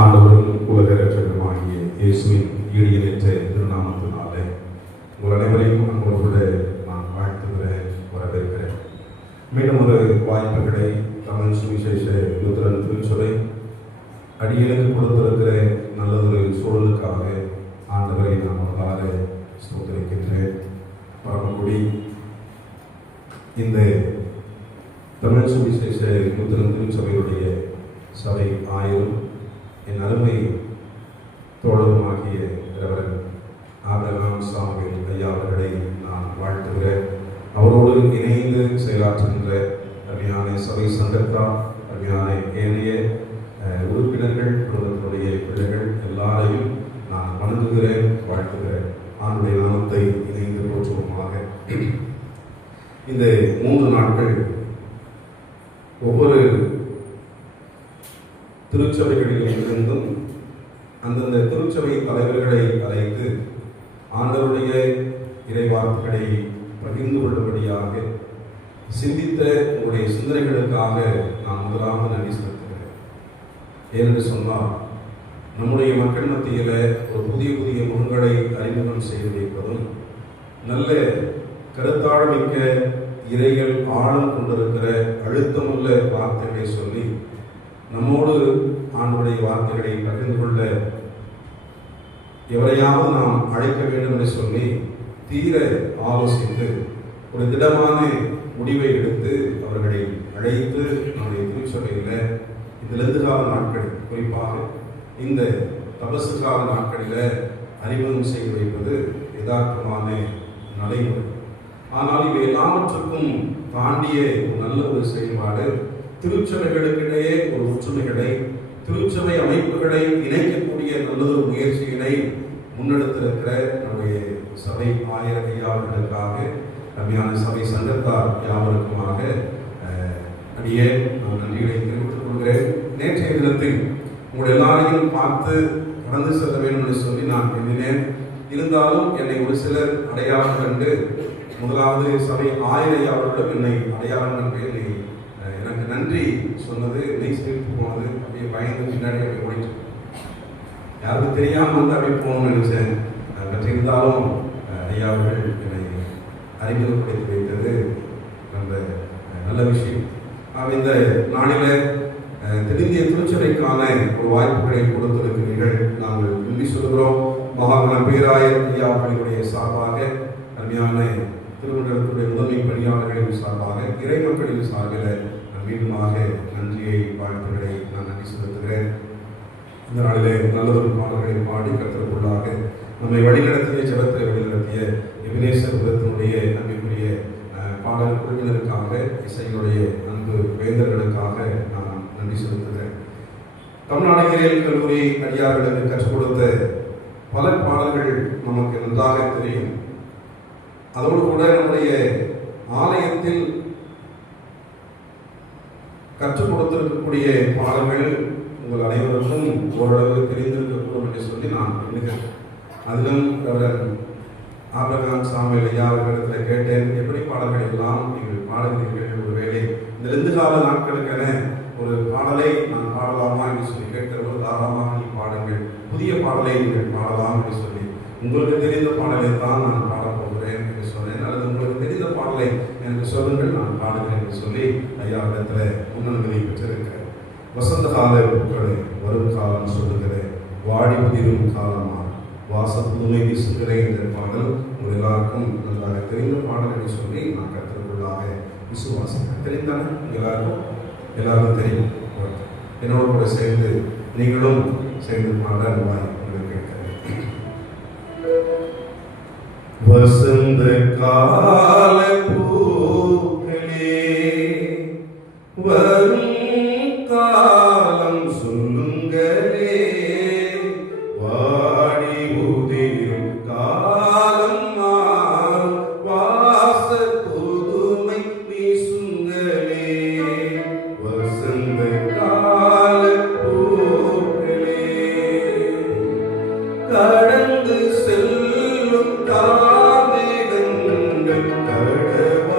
ஆண்டவரும் உலக இரட்சகருமாகிய இயேசுவின் ஈடியற்ற திருநாமத்தினாலே உங்கள் அனைவரையும் அன்போடு நான் வாழ்த்துகிறேன், வரவேற்கிறேன். மீண்டும் ஒரு வாய்ப்புகளை தமிழ் சுவிசேஷ லுத்தரன் திருச்சபை அடியேனுக்கு கொடுத்திருக்கிற நல்லதொரு சூழலுக்காக ஆண்டவரை நான் மனதார ஸ்தோத்திரிக்கின்றேன். பரமக்குடி இந்த தமிழ் சுவிசேஷ லுத்தரன் திருச்சபையுடைய சபை ஆயிரம் என் அருமை தோழருமாகிய ரெவரண்ட் ஆபிரகாம் சாமுவேல் ஐயா அவர்களை நான் வாழ்த்துகிறேன். அவரோடு இணைந்து செயலாற்றுகின்ற அருமையான சபை சங்கத்தா, அருமையான ஏனைய உறுப்பினர்கள், குடும்பத்தினுடைய பிள்ளைகள் எல்லாரையும் நான் வணங்குகிறேன், வாழ்த்துகிறேன். ஆண்டுடைய நாமத்தை இணைந்து போற்றுவோமாக. இந்த 3 நாட்கள் ஒவ்வொரு திருச்சபைகளில் இருந்தும் அந்தந்த திருச்சபை தலைவர்களை அழைத்து ஆண்டவருடைய இறைவார்த்தைகளை பகிர்ந்து கொள்ளும்படியாக சிந்தித்த உங்களுடைய சிந்தனைகளுக்காக நான் முதலாக நன்றி செலுத்துகிறேன். ஏனென்று சொன்னால், நம்முடைய மக்கள் மத்தியில் ஒரு புதிய புதிய முகங்களை அறிமுகம் செய்து வைப்பதும், நல்ல கருத்தாழமிக்க இறைகள் ஆழம் கொண்டிருக்கிற அழுத்தமுள்ள வார்த்தைகளை சொல்லி நம்மோடு ஆண்டுடைய வார்த்தைகளை பகிர்ந்து கொள்ள எவரையாவது நாம் அழைக்க வேண்டும் என்று சொல்லி தீர ஆலோசித்து ஒரு திடமான முடிவை எடுத்து அவர்களை அழைத்து நம்முடைய திருச்சபையில் இந்த லெந்துகால நாட்கள், குறிப்பாக இந்த தபசு கால நாட்களில் அறிமுகம் செய்து வைப்பது யதார்த்தமான நடைமுறை. ஆனால் இவை எல்லாவற்றுக்கும் தாண்டிய ஒரு நல்ல ஒரு செயல்பாடு திருச்சபைகளுக்கிடையே ஒரு ஒற்றுமை அமைப்புகளை இணைக்கக்கூடிய நல்லதொரு முயற்சியினை முன்னெடுத்திருக்கிற நம்முடைய சபை ஆயர் ஐயாவர்களுக்காக, கம்மியான சபை சங்கத்தார் யாவருக்குமாக அடியே நான் நன்றிகளை தெரிவித்துக் கொள்கிறேன். நேற்றைய தினத்தில் உங்கள் எல்லாரையும் பார்த்து கடந்து செல்ல வேண்டும் என்று சொல்லி நான் எண்ணினேன். இருந்தாலும் என்னை ஒரு சிலர் அடையாளம் கண்டு, முதலாவது சபை ஆயர் ஐயாவர்களும் என்னை அடையாளம் கண்டு என்னை எனக்கு நன்றி சொன்னது நெய் சிரித்து போனது. அப்படியே பயந்து பின்னாடி அப்படி ஓடிட்டு யாருக்கு தெரியாமல் வந்து அப்படி போகணும்னு நினைச்சேன். இருந்தாலும் ஐயாவர்கள் என்னை அறிமுகப்படுத்தி வைத்தது ரொம்ப நல்ல விஷயம். இந்த நாளில தென்னிந்திய திருச்சபைக்கான ஒரு வாய்ப்புகளை கொடுத்திருக்கிறீர்கள். நாங்கள் நன்றி சொல்கிறோம். மகாகண பேராயர் ஐயாவர்களுடைய சார்பாக, அருமையான திருமணத்துடைய முதன்மை பணியாளர்களின் சார்பாக, இறை மக்களின் சார்பில் மீண்டுமாக நன்றியை வாழ்த்துக்களை நான் நன்றி செலுத்துகிறேன். இந்த நாளிலே நல்லதொரு பாடல்களை பாடி கருத்திற்குள்ளாக நம்மை வழிநடத்திய, ஜெபத்தை வழிநடத்திய எபினேசர் விதத்தினுடைய அன்பிற்குரிய பாடல் குழுவினருக்காக, இசையினுடைய அன்பு வேந்தர்களுக்காக நான் நன்றி செலுத்துகிறேன். தமிழ்நாடு இறையியல் கல்லூரி அடியார்களுக்கு கற்றுக் கொடுத்த பல பாடல்கள் நமக்கு நன்றாக தெரியும். அதோடு கூட நம்முடைய ஆலயத்தில் கற்றுக் கொடுத்திருக்கக்கூடிய பாடல்கள் உங்கள் அனைவருக்கும் ஓரளவு தெரிந்திருக்கக்கூடும் என்று சொல்லி நான் எண்ணுகிறேன். அதிலும் ஆபிரகாம் சாமுவேல் ஐயா அவர்களிடத்தில் கேட்டேன், எப்படி பாடல்கள் எல்லாம் நீங்கள் பாடுகிறீர்கள்? ஒருவேளை இந்த 2 கால நாட்களுக்கென ஒரு பாடலை நான் பாடலாமா என்று சொல்லி கேட்கிறவர்கள், தாராளமாக நீ பாடுங்கள், புதிய பாடலை நீங்கள் பாடலாம் என்று சொல்லி, உங்களுக்கு தெரிந்த பாடலை தான் நான் பாடப்போகிறேன் என்று சொன்னேன். அல்லது உங்களுக்கு தெரிந்த பாடலை எனக்கு சொல்லுங்கள், நான் பாடுகிறேன் என்று சொல்லி ஐயா இடத்துல முன்னனுமதி பெற்றிருக்கிறேன். வசந்த கால பூக்களை வரும் காலம் சொல்லுகிறேன், வாடி புதிரும் காலமா வாச புதுமை வீசுகிறேன் என்ற பாடல் உங்கள் எல்லாருக்கும் நன்றாக தெரிந்த பாடல் என்று சொல்லி நான் கற்றுக்கொள்ளாக விசுவாசம் தெரிந்தானே எல்லாருக்கும் தெரியும். என்னோட கூட சேர்ந்து நீங்களும் சேர்ந்து பாட அனுவாய் கேட்கிறேன். வசந்த கால பூக்களே வரும் காலம் சொல்லுங்களே, வாடி உதிரும் காலம் வாச புதுமை வீசுங்களே, வசந்த கால பூக்களே கடந்து செல்லும் தாமேகங்கள் கடவுள்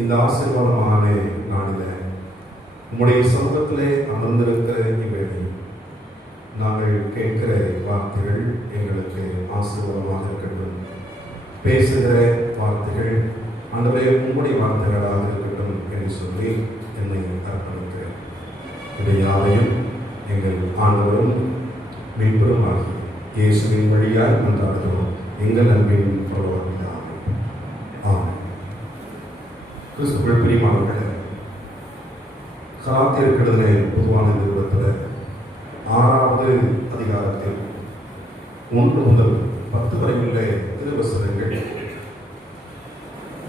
இந்த ஆசீர்வாதமான நாளில் உம்முடைய சமூகத்திலே அமர்ந்திருக்கிற இவ்வேளை நாங்கள் கேட்கிற வார்த்தைகள் எங்களுக்கு ஆசீர்வாதமாக இருக்கட்டும். பேசுகிற வார்த்தைகள் ஆண்டவரே உம்முடைய வார்த்தைகளாக இருக்கட்டும் என்று சொல்லி என்னை அர்ப்பணிக்கிறேன். இதை யாரையும் எங்கள் ஆண்டவரும் மீட்பரும் ஆகி இயேசுவின் வழியாய் மன்றாடுகிறோம் எங்கள் அன்பின் பரவாயில்லை. ஆமாம். கிறிஸ்துவுக்குள் பிரியமானவர்களே, கலாத்தியர் எழுதின பொதுவான நிறுவனத்தில் 6வது அதிகாரத்தில் 1 முதல் 10 வரை உள்ள திருவசனங்கள்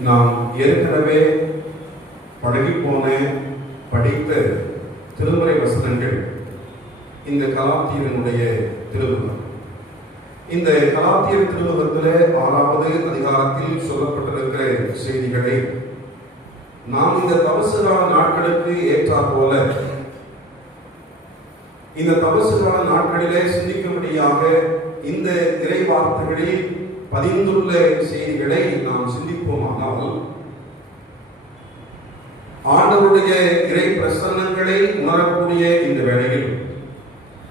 நாம் ஏற்கனவே படித்த திருமறை வசனங்கள். இந்த கலாத்தியனுடைய திருமுகம், இந்த கலாத்தியர் திருமுகத்தில் 6வது அதிகாரத்தில் சொல்லப்பட்டிருக்கிற செய்திகளை நாம் இந்த தபசுகால நாட்களுக்கு ஏற்றாற் போல இந்த தபசுகால நாட்களிலே சிந்திக்கும்படியாக இந்த இறை வார்த்தைகளில் பதிந்துள்ள செய்திகளை நாம் சிந்திப்போமானால் ஆண்டவருடைய இறை பிரசன்னங்களை உணரக்கூடிய இந்த வேளையில்,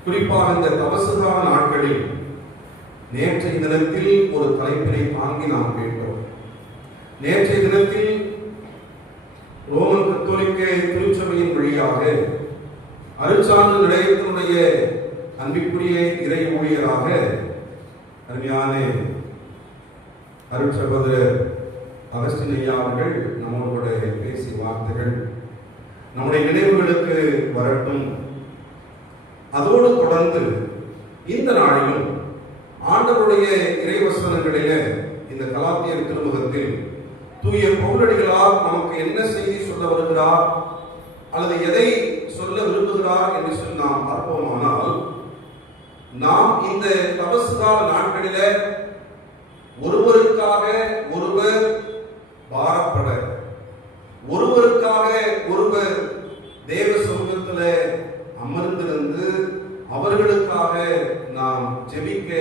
குறிப்பாக இந்த தபசுகால நாட்களில் நேற்றைய தினத்தில் ஒரு தலைப்பினை தாங்கி நாம் கேட்டோம். நேற்றைய தினத்தில் ரோமன் கத்தோலிக்க திருச்சபையின் வழியாக அருட்சான்று நிலையத்தினுடைய அன்பிற்குரிய இறை ஊழியராக அருமையான அருட்சகோதரர் அகஸ்டின் ஐயா அவர்கள் நம்மளோட பேசிய வார்த்தைகள் நம்முடைய நினைவுகளுக்கு வரட்டும். அதோடு தொடர்ந்து இந்த நாளிலும் ஆண்டவருடைய இறைவசனங்களிலே இந்த கலாத்தியர் திருமுகத்தில் தூய பவுலடிகளார் நமக்கு என்ன செய்தி சொல்ல வருகிறார் அல்லது எதை சொல்ல விரும்புகிறார் என்று சொல்லி நாம் பார்ப்போமானால், நாம் இந்த தபசுகால நாட்களில ஒருவருக்காக ஒருவர் பாரப்பட, ஒருவருக்காக ஒருவர் தேவ சமூகத்தில் அமர்ந்திருந்து அவர்களுக்காக நாம் ஜெபிக்க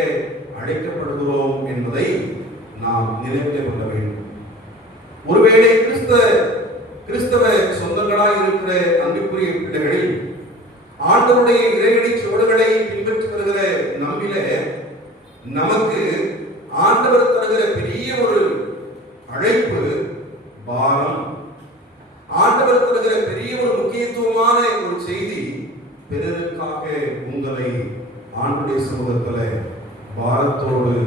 அழைக்கப்படுகிறோம் என்பதை நாம் நினைவில் கொள்ள வேண்டும். ஒருவேளை கிறிஸ்தவ சொந்தங்களாய் இருக்கிற அன்புக்குரிய பிள்ளைகளில் ஆண்டவருடைய இறையடி சுவடுகளை பின்பற்றி வருகிற நம்மிலே நமக்கு ஆண்டவர் தருகிற பெரிய ஒரு அழைப்பு, பாரம். ஆண்டவர் தருகிற பெரிய ஒரு முக்கியத்துவமான ஒரு செய்தி, பிறருக்காக உங்களை ஆண்டுடைய சமூகத்தில் பாரத்தோடு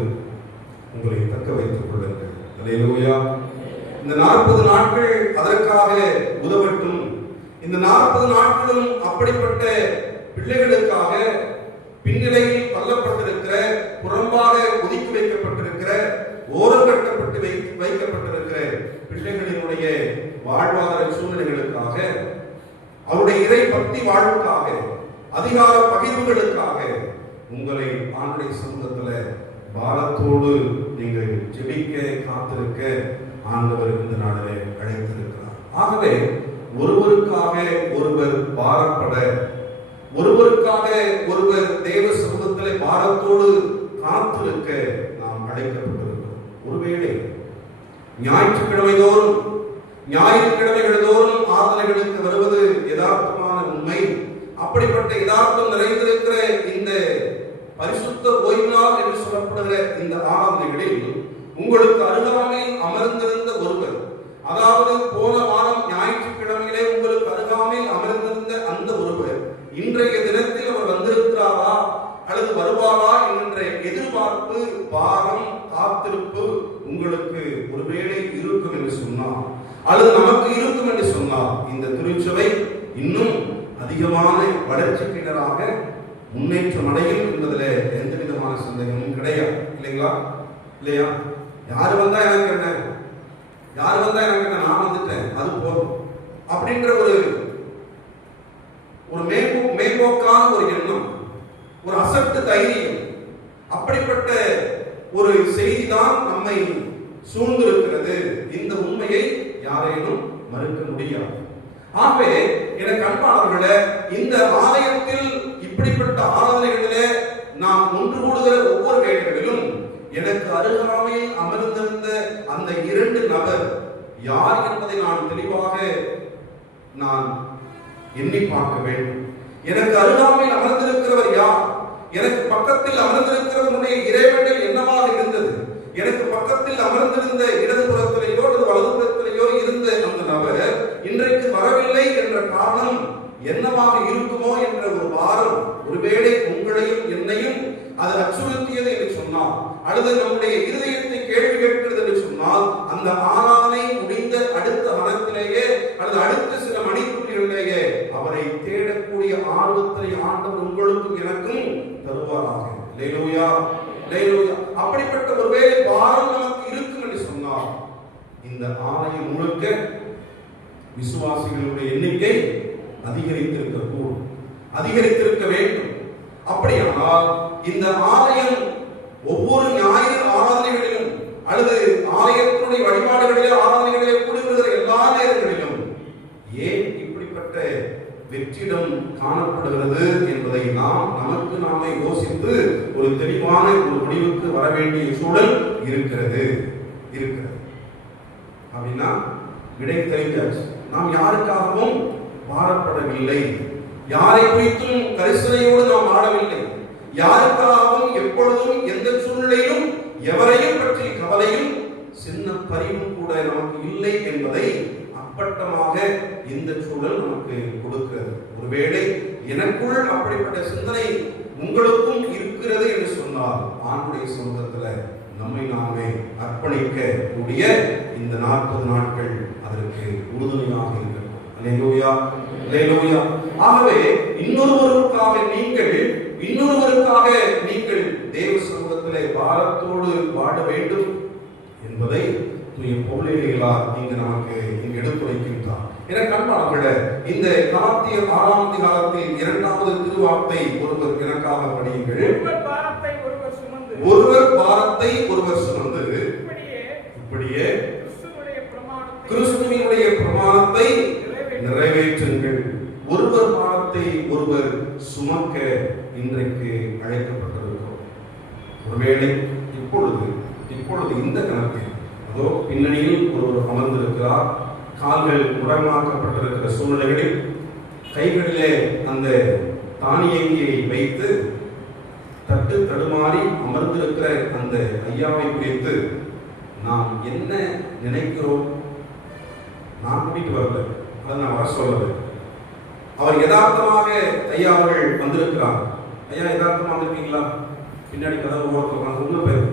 உங்களை தக்க வைத்துக் கொள்ளுங்கள். அல்லேலூயா. இந்த 40 நாட்கள் அதற்காக உதவட்டும். இந்த 40 நாட்களும் அப்படிப்பட்ட பிள்ளைகளுக்காக பின்னிலையில் தள்ளப்பட்டிருக்கிற, புறம்பாக ஒதுக்கி வைக்கப்பட்டிருக்கிற, ஓரங்கட்டப்பட்டு வைக்கப்பட்டிருக்கிற பிள்ளைகளினுடைய வாழ்வாதார சூழ்நிலைகளுக்காக, அவருடைய இறை பக்தி வாழ்வுக்காக, அதிகார பகிர்வுகளுக்காக உங்களை ஆண்டுடைய சமூகத்தில் பாரத்தோடு நீங்கள் ஜெபிக்க காத்திருக்க ஆண்டவர் இந்த நாளிலே அழைத்திருக்கிறார். ஆகவே ஒருவருக்காக ஒருவர் பாரப்பட, ஒருவருக்காக ஒருவர் தேவ சமூகத்திலே பாரத்தோடு காத்திருக்க நாம் அழைக்கப்பட்டிருக்கிறோம். ஒருவேளை ஞாயிற்றுக்கிழமை தோறும் ஆராதனைகளுக்கு வருவது யதார்த்தமான உண்மை. அப்படிப்பட்ட யதார்த்தம் நிறைந்திருக்கிற இந்த பரிசுத்த ஓய்வு நாள் என்று சொல்லப்படுகிற இந்த ஆராதனைகளில் உங்களுக்கு அருகாமையில் அமர்ந்திருந்த ஒருவர், அதாவது போன வாரம் ஞாயிற்றுக்கிழமையிலே உங்களுக்கு அருகாமையில் அமர்ந்திருந்த அந்த ஒருவர் இன்றைய தினத்தில் அவர் வந்திருக்கிறாரா அல்லது வருவாரா என்ற எதிர்பார்ப்பு, பாரம், காத்திருப்பு உங்களுக்கு ஒருவேளை இருக்கும் என்று சொன்னார், அல்லது நமக்கு இருக்கும் என்று சொன்னார், இந்த திருச்சபை இன்னும் அதிகமான வளர்ச்சிக்கினராக முன்னேற்றம் அடையும் என்பதில் எந்த விதமான சந்தேகமும் கிடையாது. இல்லைங்களா? இல்லையா? யாரு வந்தா எனக்கு என்ன, நான் வந்துட்டேன், அது போதும் அப்படின்ற ஒரு மேம்போக்கான ஒரு எண்ணம், ஒரு அசட்டு தைரியம், அப்படிப்பட்ட ஒரு செய்திதான் நம்மை சூழ்ந்திருக்கிறது. இந்த உண்மையை யாரேனும் மறுக்க முடியாது. ஆகவே எனக்கு அன்பானவர்களே, இந்த ஆலயத்தில் இப்படிப்பட்ட ஆராதனைகளிலே நாம் ஒன்று கூடுகிற ஒவ்வொரு வேளைகளிலும் எனக்கு அருகாமையில் அமர்ந்திருந்த அந்த 2 நபர் யார் என்பதை நான் தெளிவாக நான் எண்ணி பார்க்க வேண்டும். எனக்கு அருகாமையில் அமர்ந்திருக்கிறவர் யார்? எனக்கு பக்கத்தில் அமர்ந்திருக்கிறவனுடைய இறைவனில் என்னவாக இருந்தது? எனக்கு பக்கத்தில் அமர்ந்திருந்த இடதுபுறத்திலேயோ அல்லது வலதுபுறத்திலேயோ இருந்த அந்த நபர் இன்றைக்கு வரவில்லை என்ற காரணம் என்னவாக இருக்குமோ என்ற ஒரு வாரம் ஒருவேளை உங்களையும் என்னையும் அது அச்சுறுத்தியது என்று சொன்னால், அல்லது நம்முடைய இருதயத்தை கேள்வி கேட்கிறது என்று சொன்னால், அந்த ஆராதனை முடிந்த அடுத்த மனத்திலேயே அல்லது அடுத்த சில மணித்துளிகளிலேயே அவரை தேடக்கூடிய ஆர்வத்தை ஆண்டவர் உங்களுக்கும் எனக்கும் தருவாராக. அல்லேலூயா, அல்லேலூயா. அப்படிப்பட்ட ஒருவேளை வாரம் நமக்கு இருக்கும் என்று சொன்னால், இந்த ஆலயம் முழுக்க விசுவாசிகளுடைய எண்ணிக்கை அதிகரித்திருக்க வேண்டும். அப்படியானால் இந்த ஆலயம் ஒவ்வொரு ஞாயிறு ஆராதனைகளிலும் அல்லது ஆலயத்தினுடைய வழிபாடுகளிலே ஆராதனைகளிலே கூடுகிற எல்லா நேரங்களிலும் ஏன் இப்படிப்பட்ட வெற்றிடம் காணப்படுகிறது என்பதை நாம் நமக்கு நாமே யோசித்து ஒரு தெளிவான ஒரு முடிவுக்கு வர வேண்டிய சூழல் இருக்கிறது. அப்படின்னா விடை தெரிஞ்சாச்சு. நாம் யாருக்காகவும் பாரப்படவில்லை, யாரை குறித்தும் கரிசனையோடு நாம் ஆடவில்லை, யாருக்காகவும் எப்பொழுதும் எந்த சூழ்நிலையிலும் எவரையும் பற்றி கவலையும் சின்ன பரிவும் கூட நமக்கு இல்லை என்பதை அப்பட்டமாக இந்த சூழல் நமக்கு கொடுக்கிறது. ஒருவேளை எனக்குள் அப்படிப்பட்ட சிந்தனை உங்களுக்கும் இருக்கிறது என்று சொன்னால், ஆண்டுடைய சொந்தத்துல நம்மை நாமே அர்ப்பணிக்க கூடிய இந்த 40 நாட்கள் அதற்கு உறுதுணையாக இருக்கிறது. அல்லேலூயா, அல்லேலூயா. ஆகவே இன்னொருவருக்காக நீங்கள் தேவ சமூகத்திலே பாரத்தோடு வாழ வேண்டும் என்பதை தூய பவுலேலியலார் இங்கு நமக்கு இங்கு எடுத்துரைக்கின்றார். என கண்பாளர்களே, இந்த கலாத்தியர் 6ஆம் அதிகாரத்தில் 2வது திருவார்த்தை ஒருவர் எனக்காக படியுங்கள். ஒருவர் பாரத்தை ஒருவர் சுமந்து இப்படியே கிறிஸ்துவினுடைய பிரமாணத்தை நிறைவேற்றுங்கள். ஒருவர் பாரத்தை ஒருவர் சுமக்க இன்றைக்கு அழைக்கப்பட்டிருக்கிறோம். ஒருவேளை இப்பொழுது இந்த கணத்தில் அதோ பின்னணியில் ஒருவர் அமர்ந்திருக்கிறார். கால்கள் முடமாக்கப்பட்டிருக்கிற சூழ்நிலைகளில் கைகளிலே அந்த தானியங்கியை வைத்து தட்டு தடுமாறி அமர்ந்திருக்கிற அந்த ஐயாவை குறித்து நாம் என்ன நினைக்கிறோம்? நான் கூட்டிட்டு வரல, அதை நான் வர சொல்லல. அவர் யதார்த்தமாக ஐயா அவர்கள் வந்திருக்கிறார். ஐயா யதார்த்தமா வந்திருக்கீங்களா? பின்னாடி கதவு ஓரத்துக்காங்க. உங்க பேர்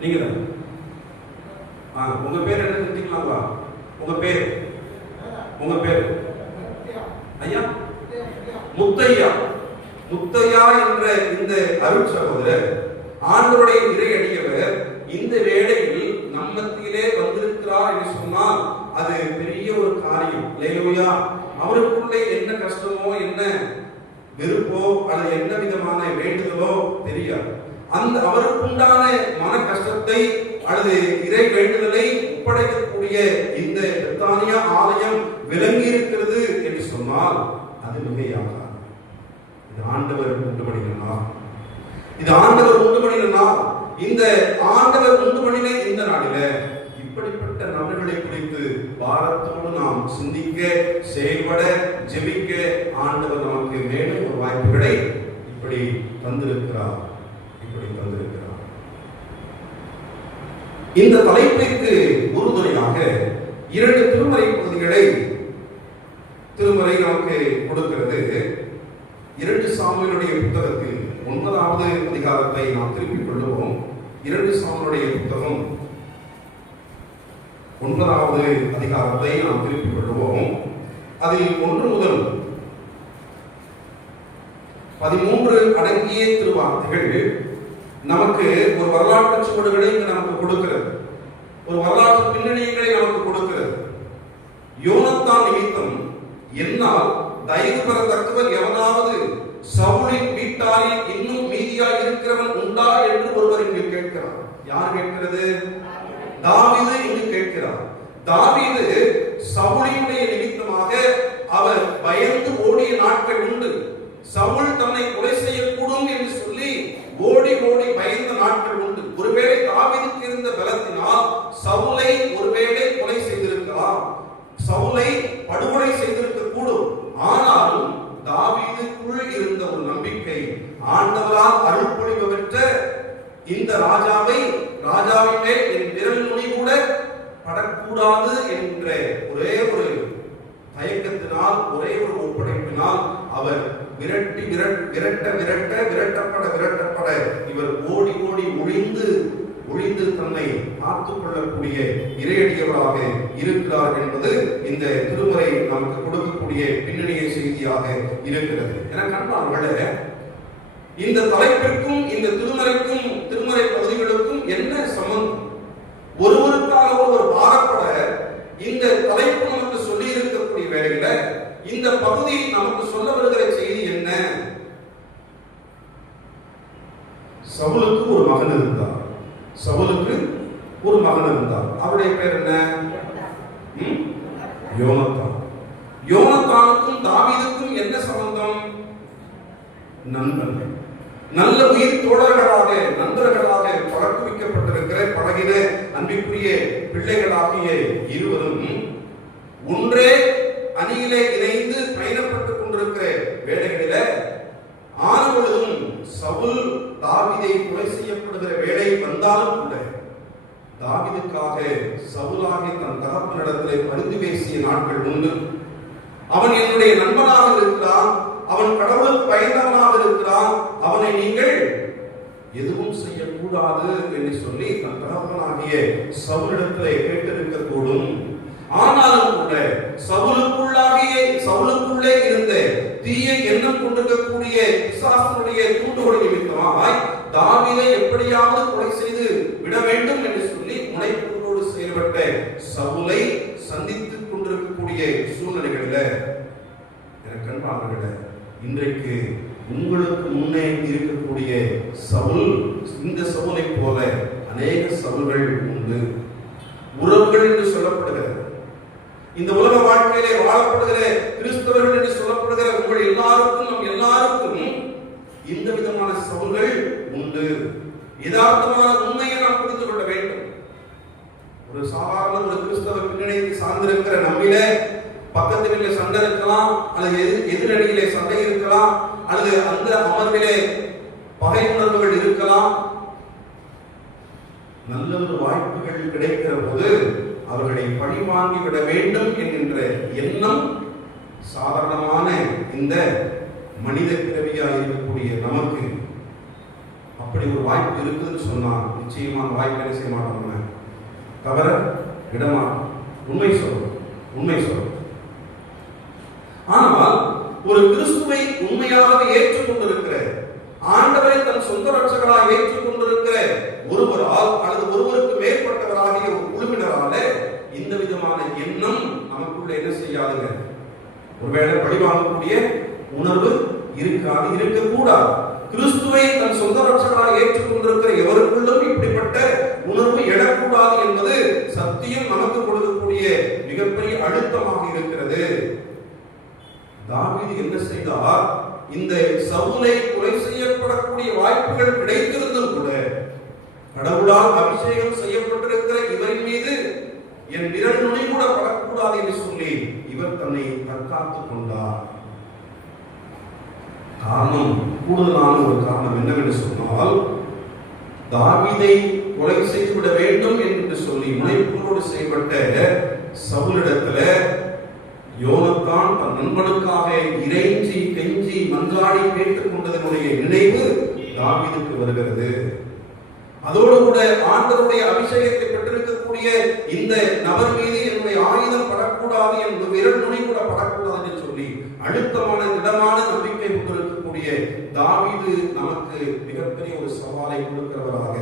நீங்க தான். உங்க பேர் என்ன தெரிஞ்சுக்கலாங்களா? உங்க பேர் ஐயா முத்தையா என்ற இந்த அருட்சகோதரர் ஆண்டவருடைய இறையடியவர் இந்த வேளையில் நம்மத்திலே வந்திருக்கிறார் என்று சொன்னால் அது பெரிய ஒரு காரியம். அல்லேலூயா. அவருக்குள்ளே என்ன கஷ்டமோ என்ன வெறுப்போ அல்லது என்ன விதமான வேண்டுதலோ தெரியாது. அந்த அவருக்குண்டான மன கஷ்டத்தை அல்லது இறை வேண்டுதலை ஒப்படைக்கக்கூடிய இந்த பெத்தானியா ஆலயம் விளங்கி இருக்கிறது என்று சொன்னால் அது மிகையாகாது. இது ஆண்டவர் உண்டு பண்ணினார். இந்த ஆண்டவர் உண்டு பண்ணின இந்த நாளில இப்படிப்பட்ட நபர்களை குறித்து பாரத்தோடு நாம் சிந்திக்க, செயல்பட, ஜெபிக்க ஆண்டவர் நமக்கு மேலும் ஒரு வாய்ப்புகளை இப்படி தந்திருக்கிறார். இந்த தலைப்பிற்கு உறுதுணையாக 2 திருமறை பகுதிகளை திருமறை நமக்கு கொடுக்கிறது. 2 சாமுவேலுடைய புத்தகத்தில் 9வது அதிகாரத்தை நாம் திருப்பிக் கொள்ளுவோம். 2 சாமுவேலுடைய புத்தகம் 9வது அதிகாரத்தை நாம் திருப்பிக் கொள்ளுவோம். அதில் 1 முதல் 13 அடங்கிய திருவார்த்தைகள் நமக்கு ஒரு வரலாற்று சுவடுகளை நமக்கு கொடுக்கிறது, ஒரு வரலாற்று பின்னணிகளை நமக்கு கொடுக்கிறது. யோனத்தான் நிமித்தம் என்னால் தயவு பெறத்தக்கவர் எவனாவது சவுலின் வீட்டாரில் இன்னும் மீதியாய் இருக்கிறவன் உண்டா என்று ஒருவர் இங்கு கேட்கிறார். யார் கேட்கிறது? தாவீது இங்கு கேட்கிறார். தாவீது சவுலினுடைய நிமித்தமாக அவர் பயந்து ஓடிய நாட்கள் உண்டு. சவுல் தன்னை கொலை செய்யக்கூடும் என்று சொல்லி ஓடி பயந்த நாட்கள் உண்டு. ஒருவேளை தாவீதுக்கு இருந்த பலத்தினால் சவுலை ஒருவேளை கொலை செய்திருக்கலாம். சவுலை படுகொலை செய்திருக்க கூடும். ஆனாலும் தாவீதுக்குள் இருந்த ஒரு நம்பிக்கை, ஆண்டவரால் அருள்பொழிவு பெற்ற இந்த ராஜாவின் மேல் என் விரல் நுனி கூட படக்கூடாது என்ற ஒரே ஒரு தயக்கத்தினால், ஒரே ஒரு ஒப்படைப்பினால் அவர் விரட்டப்பட இவர் ஓடி ஒளிந்து தன்னை காத்துக் கொள்ளக்கூடிய இறையடியவராக இருக்கிறார் என்பது இந்த திருமுறை நமக்கு கொடுக்கக்கூடிய பின்னணிய செய்தியாக இருக்கிறது. என கண்டார்களே, இந்த தலைப்பிற்கும் இந்த திருமறை பகுதிகளுக்கும் என்ன சம்பந்தம்? ஒருவருக்காக ஒருவர் பாரப்பட இந்த தலைப்பு நமக்கு சொல்லி இருக்கக்கூடிய வேளையில இந்த பகுதி நமக்கு சொல்ல வருகிற செய்தி என்ன? சவுலுக்கு ஒரு மகன் இருந்தார். அவருடைய பேர் என்ன? யோனத்தான். யோனத்தானுக்கும் தாவீதுக்கும் என்ன சம்பந்தம்? நண்பர்கள், நல்ல உயிர் தோழர்களாக, நண்பர்களாக பழக்குவிக்கப்பட்டிருக்கிற பழகின அன்பிற்குரிய பிள்ளைகளாகிய இருவரும் ஒன்றே அணியிலே இணைந்து பயணப்பட்டுக் கொண்டிருக்கிற வேளைகளில ஆறுவதும் சவுல் தாவீதை கொலை செய்யப்படுகிற வேளை வந்தாலும் கூட தாவீதுக்காக சவுலாகி தன் தகப்பனிடத்திலே பரிந்து பேசிய நாட்கள் உண்டு. அவன் என்னுடைய நண்பனாக இருக்கிறான், அவன் கடவுளுக்கு பயந்தவனாக இருக்கிறான், அவனை நீங்கள் எதுவும் செய்யக்கூடாது என்று சொல்லி தன் தகப்பனாகிய சவுலிடத்திலே கேட்டிருக்க கூடும். ஆனாலும் கூட சவுலுக்குள்ளே இருந்த தீய எண்ணம் கொண்டிருக்கக்கூடிய பிசாசனுடைய தூண்டுகோல் நிமித்தமாய் தாவீதை எப்படியாவது கொலை செய்து விட வேண்டும் என்று சொல்லி முனைப்போடு செயல்பட்ட சவுலை சந்தித்துக் கொண்டிருக்கக்கூடிய சூழ்நிலைகளில் எனக்கு அன்பானவர்களே, இன்றைக்கு உங்களுக்கு முன்னே இருக்கக்கூடிய சவுல், இந்த சவுலை போல அநேக சவுல்கள் உண்டு. உறவுகள் என்று சொல்லப்படுகிறது, இந்த உலக வாழ்க்கையிலே வாழப்படுகிற கிறிஸ்தவர்கள் என்று சொல்லப்படுகிற உங்கள் எல்லாருக்கும், நம் எல்லாருக்கும் இந்த விதமான சவுல்கள் உண்டு. யதார்த்தமான உண்மையை நாம் புரிந்து கொள்ள வேண்டும். ஒரு சாதாரண ஒரு கிறிஸ்தவ பின்னணியை சார்ந்திருக்கிற நம்மில பக்கத்து வீட்டில் சண்டை இருக்கலாம், அல்லது எதிரடியிலே சண்டை இருக்கலாம், அல்லது அந்த அமர்விலே பகை உணர்வுகள் இருக்கலாம். நல்ல ஒரு வாய்ப்புகள் கிடைக்கிற போது அவர்களை பழி வாங்கிவிட வேண்டும் என்கின்ற எண்ணம் சாதாரணமான இந்த மனித பிறவியாக இருக்கக்கூடிய நமக்கு அப்படி ஒரு வாய்ப்பு இருக்குதுன்னு சொன்னா நிச்சயமா அந்த வாய்ப்பு என்ன செய்ய மாட்டோம், தவற விடமாட்டோம். உண்மை சொல்றோம். ஆனால் ஒரு கிறிஸ்துவை உண்மையாகவே ஏற்றுக்கொண்டிருக்கிற, ஆண்டவரை தன் சொந்த ரட்சகராக ஏற்றுக்கொண்டிருக்கிற ஒருவரால் அல்லது ஒருவருக்கு மேற்பட்டவராகிய ஒரு குழுவினரால இந்த விதமான எண்ணம் நமக்குள்ள என்ன செய்யாதுங்க, ஒருவேளை பழிவாங்கக்கூடிய உணர்வு இருக்கக்கூடாது. கிறிஸ்துவை தன் சொந்த ரட்சகராக ஏற்றுக்கொண்டிருக்கிற எவருக்குள்ளும் இப்படிப்பட்ட உணர்வு எழக்கூடாது என்பது சத்தியம் நமக்கு கொடுக்கக்கூடிய மிகப்பெரிய அழுத்தமாக இருக்கிறது. தாவீது என்ன செய்தார்? இந்த சவுலை கொலை செய்யப்படக்கூடிய வாய்ப்புகள் கிடைத்திருந்தும் கூட கடவுளால் அபிஷேகம் செய்யப்பட்டிருக்கிற இவரின் மீது என் விரல் நுனி கூட படக்கூடாது என்று சொல்லி இவர் தன்னை தற்காத்துக் கொண்டார். காரணம், கூடுதலான ஒரு காரணம் என்னவென்று சொன்னால், தாவீதை கொலை செய்துவிட வேண்டும் என்று சொல்லி முனைப்போடு செய்யப்பட்ட சவுலிடத்துல யோனத்தான் தன் நண்பனுக்காக இறைஞ்சி கெஞ்சி மன்றாடி கேட்டுக் கொண்டதனுடைய நினைவு தாவீதுக்கு வருகிறது. அதோடு கூட ஆண்டவருடைய அபிஷேகத்தை பெற்றிருக்கக்கூடிய இந்த நபர் மீது என்னுடைய ஆயுதம் படக்கூடாது, என்னுடைய விரல் நுனி கூட படக்கூடாது என்று சொல்லி அழுத்தமான திடமான நம்பிக்கை கொண்டிருக்கக்கூடிய தாவீது நமக்கு மிகப்பெரிய ஒரு சவாலை கொடுக்கிறவராக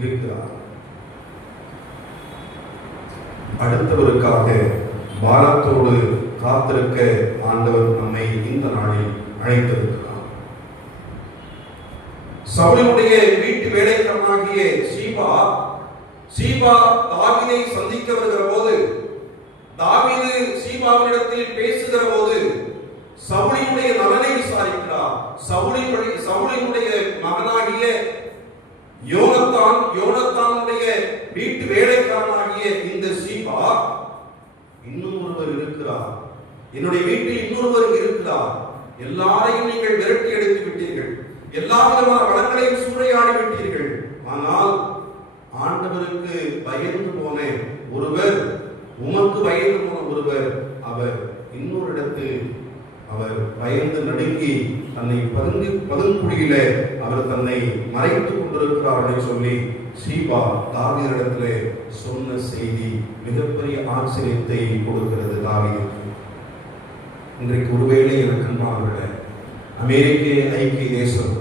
இருக்கிறார். அடுத்தவருக்காக பாரத்தோடு காத்திருக்க ஆண்டவர் நம்மை இந்த நாளில் அழைத்திருக்கிறார். சவுலினுடைய வீட்டு வேலைக்காரனாகிய சீபா தாவீதை சந்திக்க வருகிற போது, தாவீது சீபாவினிடத்தில் பேசுகிற போது சவுலினுடைய நலனை விசாரிக்கிறார். சவுலினுடைய மகனாகிய யோனத்தானுடைய வீட்டு வேலைக்காரனாகிய இந்த சீபா இன்னும் ஒருவர் இருக்கிறார் இருக்கிறார், என்னுடைய வீட்டில் இன்னொருவர் இருக்கிறார், எல்லாரையும் நீங்கள் விரட்டி அடித்து விட்டீர்கள், எல்லா விதமான வளங்களையும் சூறையாடி விட்டீர்கள். ஆனால் ஆண்டவருக்கு பயந்து போன ஒருவர், உமக்கு பயந்து போன ஒருவர், அவர் இன்னொரு இடத்தில் அவர் பயந்து நடுங்கி தன்னை பதுங்குழியில அவர் தன்னை மறைத்துக் கொண்டிருக்கிறார் என்று சொல்லி சீபா தாவீதிடத்திலே சொன்ன செய்தி மிகப்பெரிய ஆச்சரியத்தை கொடுக்கிறது தாவீதுக்கு. இன்றைக்கு ஒருவேளை எனக்கு அன்பானவர்களே, அமெரிக்க ஐக்கிய தேசம்,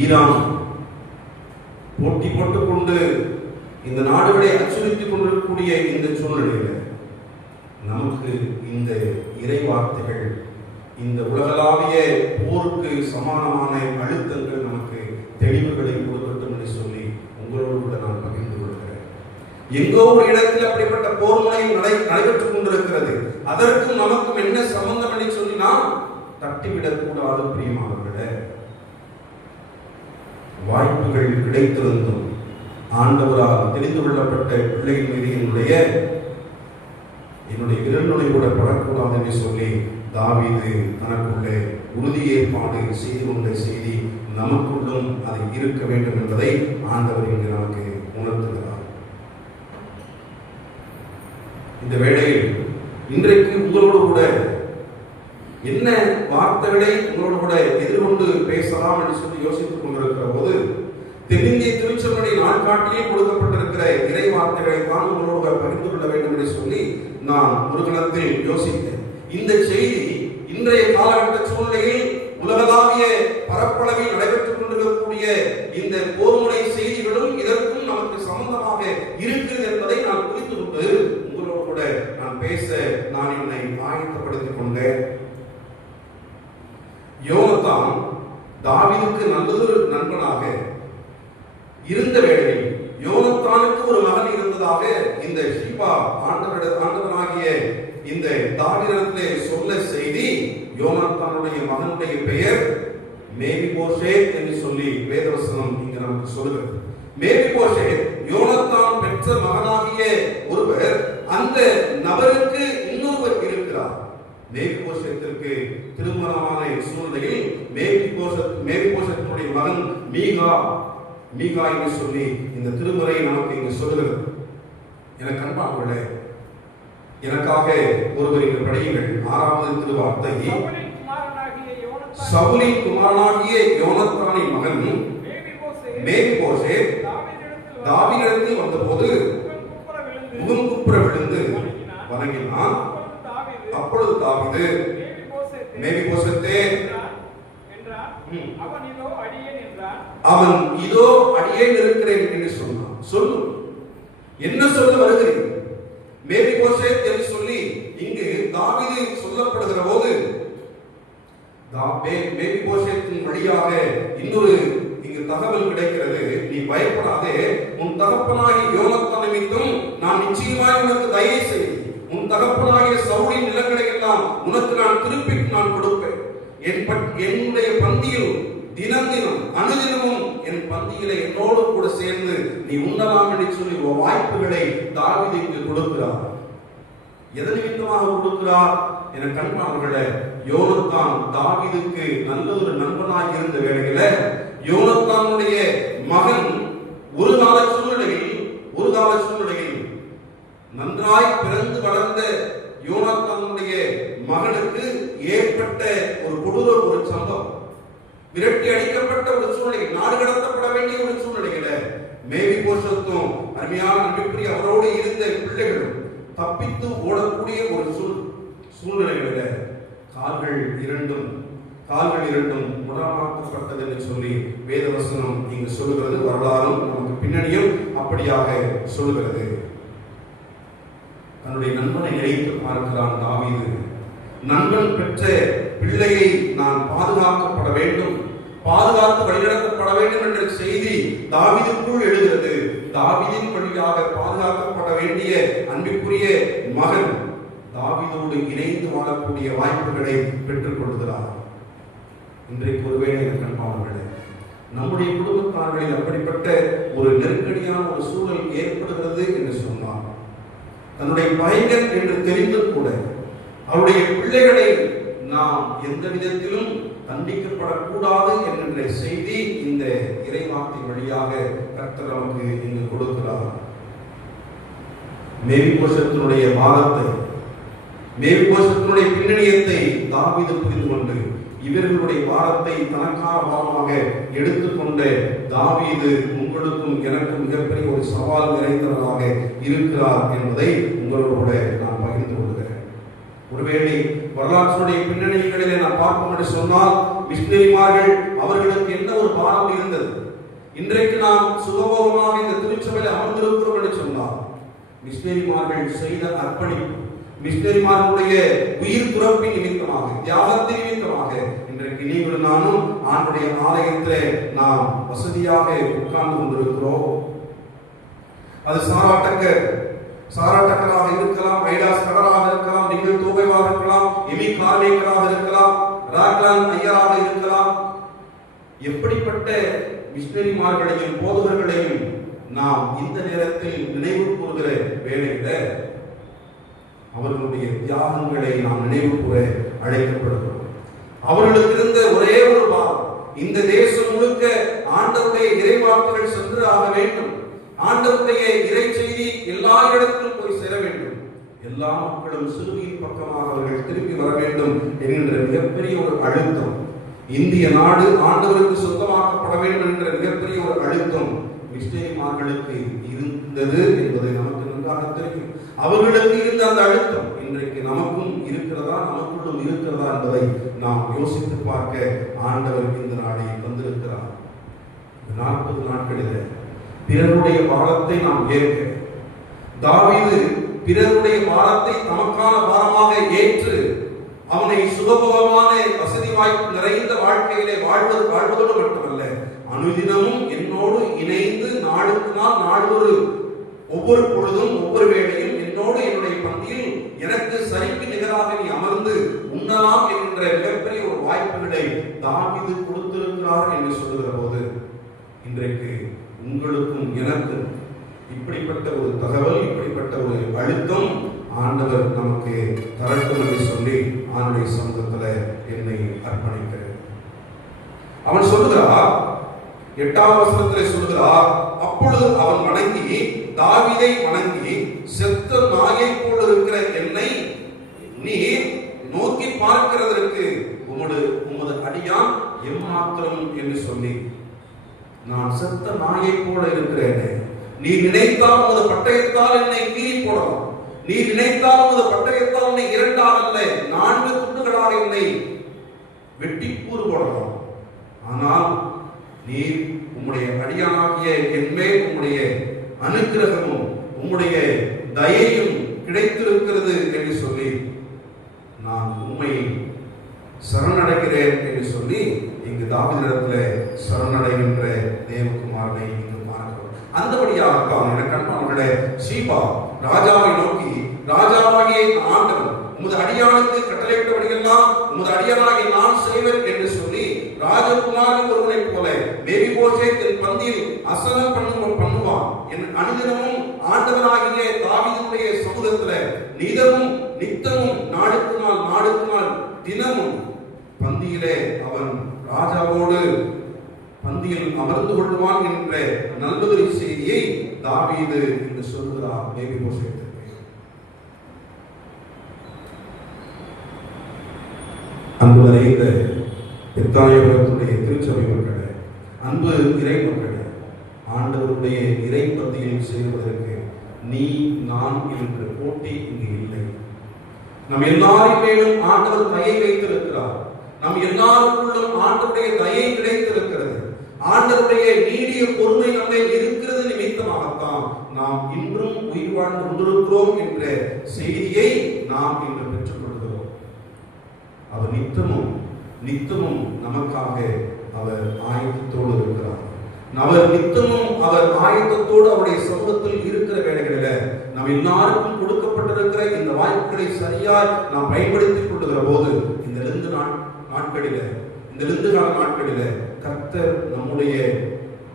ஈரான் போட்டி போட்டுக் கொண்டு இந்த நாடுகளை அச்சுறுத்திக் கொண்டிருக்கக்கூடிய இந்த சூழ்நிலையில் நமக்கு இந்த இறை வார்த்தைகள், இந்த உலகளாவிய போருக்கு சமானமான அழுத்தங்கள் நமக்கு தெளிவுகளை கொடுக்கட்டும் என்று சொல்லி உங்களோடு கூட நான் பகிர்ந்து கொள்கிறேன். எங்கோ ஒரு இடத்தில் அப்படிப்பட்ட போர் முனையும் நடைபெற்றுக் கொண்டிருக்கிறது. அதற்கும் நமக்கும் என்ன சம்பந்தம் என்று சொல்லி நாம் தட்டிவிடக் கூடாது. பிரியமானவர்களே, வாய்ப்புகள் கிடைத்திருந்தும் ஆண்டவரால் தெரிந்து கொள்ளப்பட்ட பிள்ளையின் மீது என்னுடைய விரல்களை கூட படக்கூடாது என்று சொல்லி தாவீது தனக்குள்ளே உறுதியேற்பாடு செய்து கொண்ட செய்தி நமக்குள்ளும் அது இருக்க வேண்டும் என்பதை ஆண்டவர் இங்கு நமக்கு உணர்த்துகிறார். இந்த வேளையில் இன்றைக்கு உங்களோடு கூட என்ன வார்த்தைகளை உங்களோடு கூட எதிர்கொண்டு பேசலாம் என்று சொல்லி யோசித்துக் கொண்டிருக்கிற போது, தென்னிந்திய திருச்சபை நாட்காட்டிலே கொடுக்கப்பட்டிருக்கிற இறை வார்த்தைகளை தான் உங்களோடு பகிர்ந்து கொள்ள வேண்டும் என்று சொல்லி நான் ஒரு கணத்தில் யோசித்தேன். இந்த செய்தி இன்றைய காலகட்ட சூழ்நிலையில் உலகளாவிய பரப்பளவில் நடைபெற்றுக் கொண்டிருக்கக்கூடிய இந்த போர்முனை செய்திகளும் இதற்கும் நமக்கு சம்பந்தமாக இருக்கிறது என்பதை நான் புரிந்து கொண்டு உங்களோடு கூட நான் பேச நான் என்னை ஆயத்தப்படுத்திக் கொண்டேன். யோனத்தான் தாவீதுக்கு நல்லதொரு நண்பனாக இருந்த வேளையில் யோனத்தானுக்கு ஒரு மகன் இருந்ததாக இந்த சீபா ஆண்டவனாகிய இந்த தாவீதிடத்திலே சொல்ல செய்தி, யோனத்தானுடைய மகனுடைய பெயர் மேவிபோசேத் என்று சொல்லி வேதவசனம் இங்கு நமக்கு சொல்லுகிறது. மேவிபோசேத் யோனத்தான் பெற்ற மகனாகிய ஒருவர், அந்த நபருக்கு இன்னொருவர் இருக்கிறார். மேவிபோசேத்திற்கு திருமணமான சூழ்நிலையில் மேவிபோசேத்தினுடைய மகன் மீகா என்று சொல்லி இந்த திருமறை நமக்கு இங்கு சொல்லுகிறது. எனக்கு அன்பானவர்களே, எனக்காக ஒருவர் இங்கு படியுங்கள். 6வது திருவார்த்தை, சவுலின் குமாரனாகிய யோனத்தானின் மகன் மேவிபோசேத் தாவீதிடத்தில் வந்தபோது முகங்குப்புற விழுந்து வணங்கினான். அப்பொழுது தாவீது, மேவிபோசேத்தே, அவன் இதோ அடியேன் இருக்கிறேன் என்று சொன்னான். சொல்லும் என்ன சொல்ல வருகிறேன் மேவிபோசேத் என்று சொல்லி இங்கு தாவீது சொல்லப்படுகிற போது, மேவிபோசேத்தின் வழியாக இன்னொரு இங்கு தகவல் கிடைக்கிறது. நீ பயப்படாதே, உன் தகப்பனாகிய யோனத்தான் நிமித்தம் நான் நிச்சயமாய் உனக்கு தயை செய்வேன். உன் தகப்பனாகிய சவுலின் நிலங்களை எல்லாம் உனக்கு நான் திருப்பி நான் கொடுப்பேன். என்னுடைய பந்தியில் தினம் அனுதினமும் என் பந்தியில என்னோடு கூட சேர்ந்து நீ உண்ணலாம் என்று சொல்லி வாய்ப்புகளை தாவீதுக்கு கொடுக்கிறார். எதன் நிமித்தமாக கொடுக்கிறார்? என கண்பானவர்களே, யோனத்தான் தாவீதுக்கு நல்ல ஒரு நண்பனாக இருந்த வேளையில யோனத்தானுடைய மகன் ஒரு கால சூழ்நிலையில் நன்றாய் பிறந்து வளர்ந்த யோனத்தானுடைய மகனுக்கு ஏற்பட்ட ஒரு கொடூர ஒரு சம்பவம், விரட்டி அடிக்கப்பட்ட ஒரு சூழ்நிலை, நாடு கடத்தப்பட வேண்டிய ஒரு சூழ்நிலையில மேவிபோசேத்தும் அருமையான நம்பிக்கை அவரோடு இருந்த பிள்ளைகளும் தப்பித்து ஓடக்கூடிய ஒரு சூழ்நிலையில கால்கள் இரண்டும் முடமாக்கப்பட்டது என்று சொல்லி வேதவசனம் இங்கு சொல்லுகிறது. வரலாறும் நமக்கு பின்னணியும் அப்படியாக சொல்லுகிறது. தன்னுடைய நண்பனை நினைத்து பார்க்கிறான் தாவீது. நண்பன் பெற்ற பிள்ளையை நான் பாதுகாக்கப்பட வேண்டும், பாதுகாத்து வழிநடத்தப்பட வேண்டும் என்ற செய்தி தாவீதுக்குள் எழுகிறது. தாவீதின் வழியாக பாதுகாக்கப்பட வேண்டிய அன்பிற்குரிய மகன் தாவீதோடு இணைந்து வாழக்கூடிய வாய்ப்புகளை பெற்றுக் கொள்கிறார். இன்றைக்கு ஒருவேளை கண்பானவர்களே, நம்முடைய குடும்பத்தார்களில் அப்படிப்பட்ட ஒரு நெருக்கடியான ஒரு சூழல் ஏற்படுகிறது என்று சொன்னார். தன்னுடைய பையன் என்று தெரிந்தும் கூட அவருடைய பிள்ளைகளை நாம் எந்த விதத்திலும் தண்டிக்கப்படக்கூடாது என்கின்ற செய்தி இந்த இறைவார்த்தை வழியாக கர்த்தர் நமக்கு இங்கு கொடுக்கிறார். மேவிபோசத்தினுடைய வாதத்தை, மேவிபோசத்தினுடைய பின்னணியத்தை தாவீது புரிந்து கொண்டு இவர்களுடைய வாரத்தை தனக்கான வாரமாக எடுத்துக்கொண்ட தாவீது உங்களுக்கும் எனக்கும் மிகப்பெரிய ஒரு சவால் நிறைந்தவராக இருக்கிறார் என்பதை உங்களோட நான் பகிர்ந்து கொள்கிறேன். ஒருவேளை வரலாற்றுடைய பின்னணிகளிலே நான் பார்ப்போம் என்று சொன்னால், மிஷனரிமார்கள் அவர்களுக்கு என்ன ஒரு பாரம் இருந்தது. இன்றைக்கு நாம் சுகபோகமாக இந்த திருச்சபையில் அமர்ந்திருக்கிறோம் என்று சொன்னால், மிஷனரிமார்கள் செய்த அர்ப்பணிப்பு, மிஷனரிமார்களுடைய உயிர் துறப்பின் நிமித்தமாக, தியாகத்தின் நிமித்தமாக இன்றைக்கு நீங்களும் நானும் ஆண்டுடைய ஆலயத்தில் நாம் வசதியாக உட்கார்ந்து கொண்டிருக்கிறோம். அது சாராட்டக்கராக இருக்கலாம், ஐடாஸ் கடராக இருக்கலாம், நீங்கள் தோகைவாக இருக்கலாம், எமி கார்வேக்கராக இருக்கலாம், ராக்லான் ஐயராக இருக்கலாம். எப்படிப்பட்ட மிஷனரிமார்களையும் போதகர்களையும் நாம் இந்த நேரத்தில் நினைவு கூறுகிற வேளையில அவர்களுடைய தியாகங்களை நாம் நினைவு கூற அழைக்கப்படுகிறோம். அவர்களுக்கு இருந்த ஒரே ஒரு பாரம், இந்த தேசம் முழுக்க ஆண்டவருடைய இறைவாக்குகள் சென்று ஆக வேண்டும், ஆண்டவருடைய இறை செய்தி எல்லா இடத்திலும் போய் சேர வேண்டும், எல்லா மக்களும் சிறுமியின் பக்கமாக அவர்கள் திரும்பி வர வேண்டும் என்கின்ற மிகப்பெரிய ஒரு அழுத்தம், இந்திய நாடு ஆண்டவருக்கு சொந்தமாக்கப்பட வேண்டும் என்ற மிகப்பெரிய ஒரு அழுத்தம் மிஷனரிமார்களுக்கு இருந்தது என்பதை நமக்கு நன்றாக தெரியும். அவர்களுக்கு இருந்த அந்த அழுத்தம் இன்றைக்கு நமக்கும் இருக்கிறதா, நமக்குள்ளும் இருக்கிறதா என்பதை நாம் யோசித்து பார்க்க ஆண்டவர் இந்த நாளை தந்திருக்கிறார். 40 நாட்களில் பிறருடைய பாரத்தை நாம் ஏற்க, தாவீது பிறருடைய பாரத்தை தமக்கான பாரமாக ஏற்று அவனை சுகபோகமான வசதி வாய்ப்பு நிறைந்த வாழ்க்கையிலே வாழ்வதோடு மட்டுமல்ல, அனுதினமும் என்னோடு இணைந்து நாளுக்கு நாள் நாளொரு ஒவ்வொரு பொழுதும் ஒவ்வொரு வேளையும் என்னோடு என்னுடைய பந்தியில் எனக்கு சரிக்கு நிகராக நீ அமர்ந்து உண்ணலாம் என்கின்ற மிகப்பெரிய ஒரு வாய்ப்புகளை தாவீது கொடுத்திருக்கிறார் என்று சொல்லுகிற போது, இன்றைக்கு உங்களுக்கும் எனக்கும் இப்படிப்பட்ட ஒரு தகவல், இப்படிப்பட்ட ஒரு அழுத்தம் ஆண்டவர் நமக்கு தரட்டும் என்று சொல்லி ஆண்டுடைய சமூகத்தில் என்னை அர்ப்பணிக்கிறேன். அவன் சொல்லுகிறார், 8ஆம் வசனத்திலே சொல்லுகிறார், அப்பொழுது அவன் வணங்கி தாவீதை வணங்கி, செத்த நாயை போல் இருக்கிற என்னை நீர் நோக்கி பார்க்கிறதற்கு உமது அடியான் எம்மாத்திரம் என்று சொல்லி, நான் செத்த நாயை போல இருக்கிறேன், நீ நினைத்தால் உமது பட்டயத்தால் என்னை கீறி போடலாம், நீ நினைத்தால் உமது பட்டயத்தால் என்னை 2 அல்ல 4 துண்டுகளாக என்னை வெட்டி கூறு போடலாம், ஆனால் நீர் உம்முடைய அடியானாகிய என்மேல் உம்முடைய அனுக்கிரகமும் உம்முடைய தயையும் கிடைத்திருக்கிறது என்று சொல்லி நான் உம்மை சரணடைகிறேன் என்று சொல்லி இங்கு தாவீதிடத்தில் சரணடைகின்ற தேவகுமாரனை இங்கு பார்க்கிறோம். அந்தபடியாகத்தான் எனக்கு அன்பானவர்களே, சீபா ராஜாவை நோக்கி, ராஜாவாகிய ஆண்டவன் உமது அடியானுக்கு கட்டளையிட்டபடியெல்லாம் உமது அடியானாகிய நான் செய்வேன் என்று சொல்லி ராஜகுமாரன் ஒருவனை போல மேவிபோசேத்தின் பந்தியில் அசனம் பண்ணுவான். என் அனுதினமும் ஆண்டவனாகிய தாவீதுடைய சமூகத்தில் நிதமும் நித்தமும் நாளுக்கு நாள் தினமும் பந்தியிலே அவன் ராஜாவோடு பந்தியில் அமர்ந்து கொள்வான் என்ற நல்லதொரு செய்தியை தாவீது என்று சொல்கிறார். மேவிபோசேத் அன்பு நிறைந்த பெத்தாயபுரத்துடைய திருச்சபை மக்களே, அன்பு இறை மக்களே, ஆண்டவருடைய இறை பந்தியில் சேருவதற்கு நீ நான் என்ற போட்டி இங்கு இல்லை. நம் எல்லாரின் மேலும் ஆண்டவர் தயை வைத்திருக்கிறார். நம் எல்லாருக்குள்ளும் ஆண்டவருடைய தயை கிடைத்திருக்கிறது. ஆண்டவருடைய நீடிய பொறுமை நம்மை இருக்கிறது நிமித்தமாகத்தான் நாம் இன்றும் உயிர் வாழ்ந்து கொண்டிருக்கிறோம் என்ற செய்தியை நாம் இன்று பெற்றுக் கொள்கிறோம். அவர் நித்தமும் நமக்காக அவர் ஆயத்தத்தோடு இருக்கிறார். அவர் நித்தமும் அவர் ஆயத்தத்தோடு அவருடைய சமூகத்தில் இருக்கிற வேளைகளில் நாம் எல்லாருக்கும் கொடுக்கப்பட்டிருக்கிற இந்த வாய்ப்புகளை சரியாய் நாம் பயன்படுத்திக் கொள்ளுகிற போது இந்த லெந்துகால நாட்களில கர்த்தர் நம்முடைய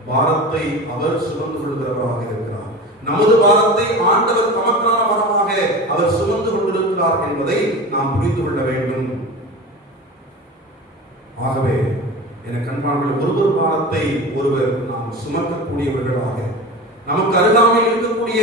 பாரத்தை அவர் சுமந்து கொள்கிறவராக இருக்கிறார். நமது பாரத்தை ஆண்டவர் தமக்கான வரமாக அவர் சுமந்து கொண்டிருக்கிறார் இருக்கிறார் என்பதை நாம் புரிந்து கொள்ள வேண்டும். ஆகவே எனக்கு அன்பானவர்களே, ஒருவர் பாரத்தை ஒருவர் நாம் சுமக்கக்கூடியவர்களாக, நமக்கு அருகாமையில் இருக்கக்கூடிய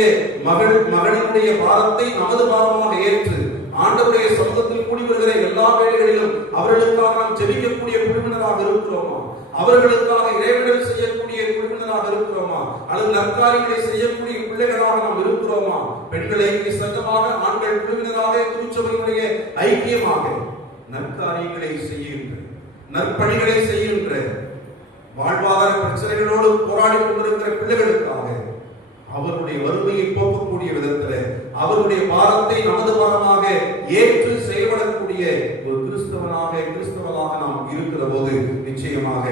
மகளினுடைய பாரத்தை நமது பாரமாக ஏற்று ஆண்டவருடைய சமூகத்தில் கூடி வருகிற எல்லா வேளைகளிலும் அவர்களுக்காக நாம் ஜெபிக்கக்கூடிய குழுவினராக இருக்கிறோமா? அவர்களுக்காக இறைவனில் செய்யக்கூடிய குழுவினராக இருக்கிறோமா? அல்லது நற்காரியங்களை செய்யக்கூடிய பிள்ளைகளாக நாம் இருக்கிறோமா? பெண்கள் ஐக்கிய சங்கமாக, ஆண்கள் குழுவினராக, திருச்சபையினுடைய ஐக்கியமாக நற்காரியங்களை செய்கின்ற, நற்பணிகளை செய்கின்ற, வாழ்வாதார பிரச்சனைகளோடு போராடி கொண்டிருக்கிற பிள்ளைகளுக்காக அவருடைய வறுமையை போக்கக்கூடிய விதத்தில் அவருடைய பாரத்தை நமது பாரமாக ஏற்று செயல்படக்கூடிய ஒரு கிறிஸ்தவனாக நாம் இருக்கிற போது நிச்சயமாக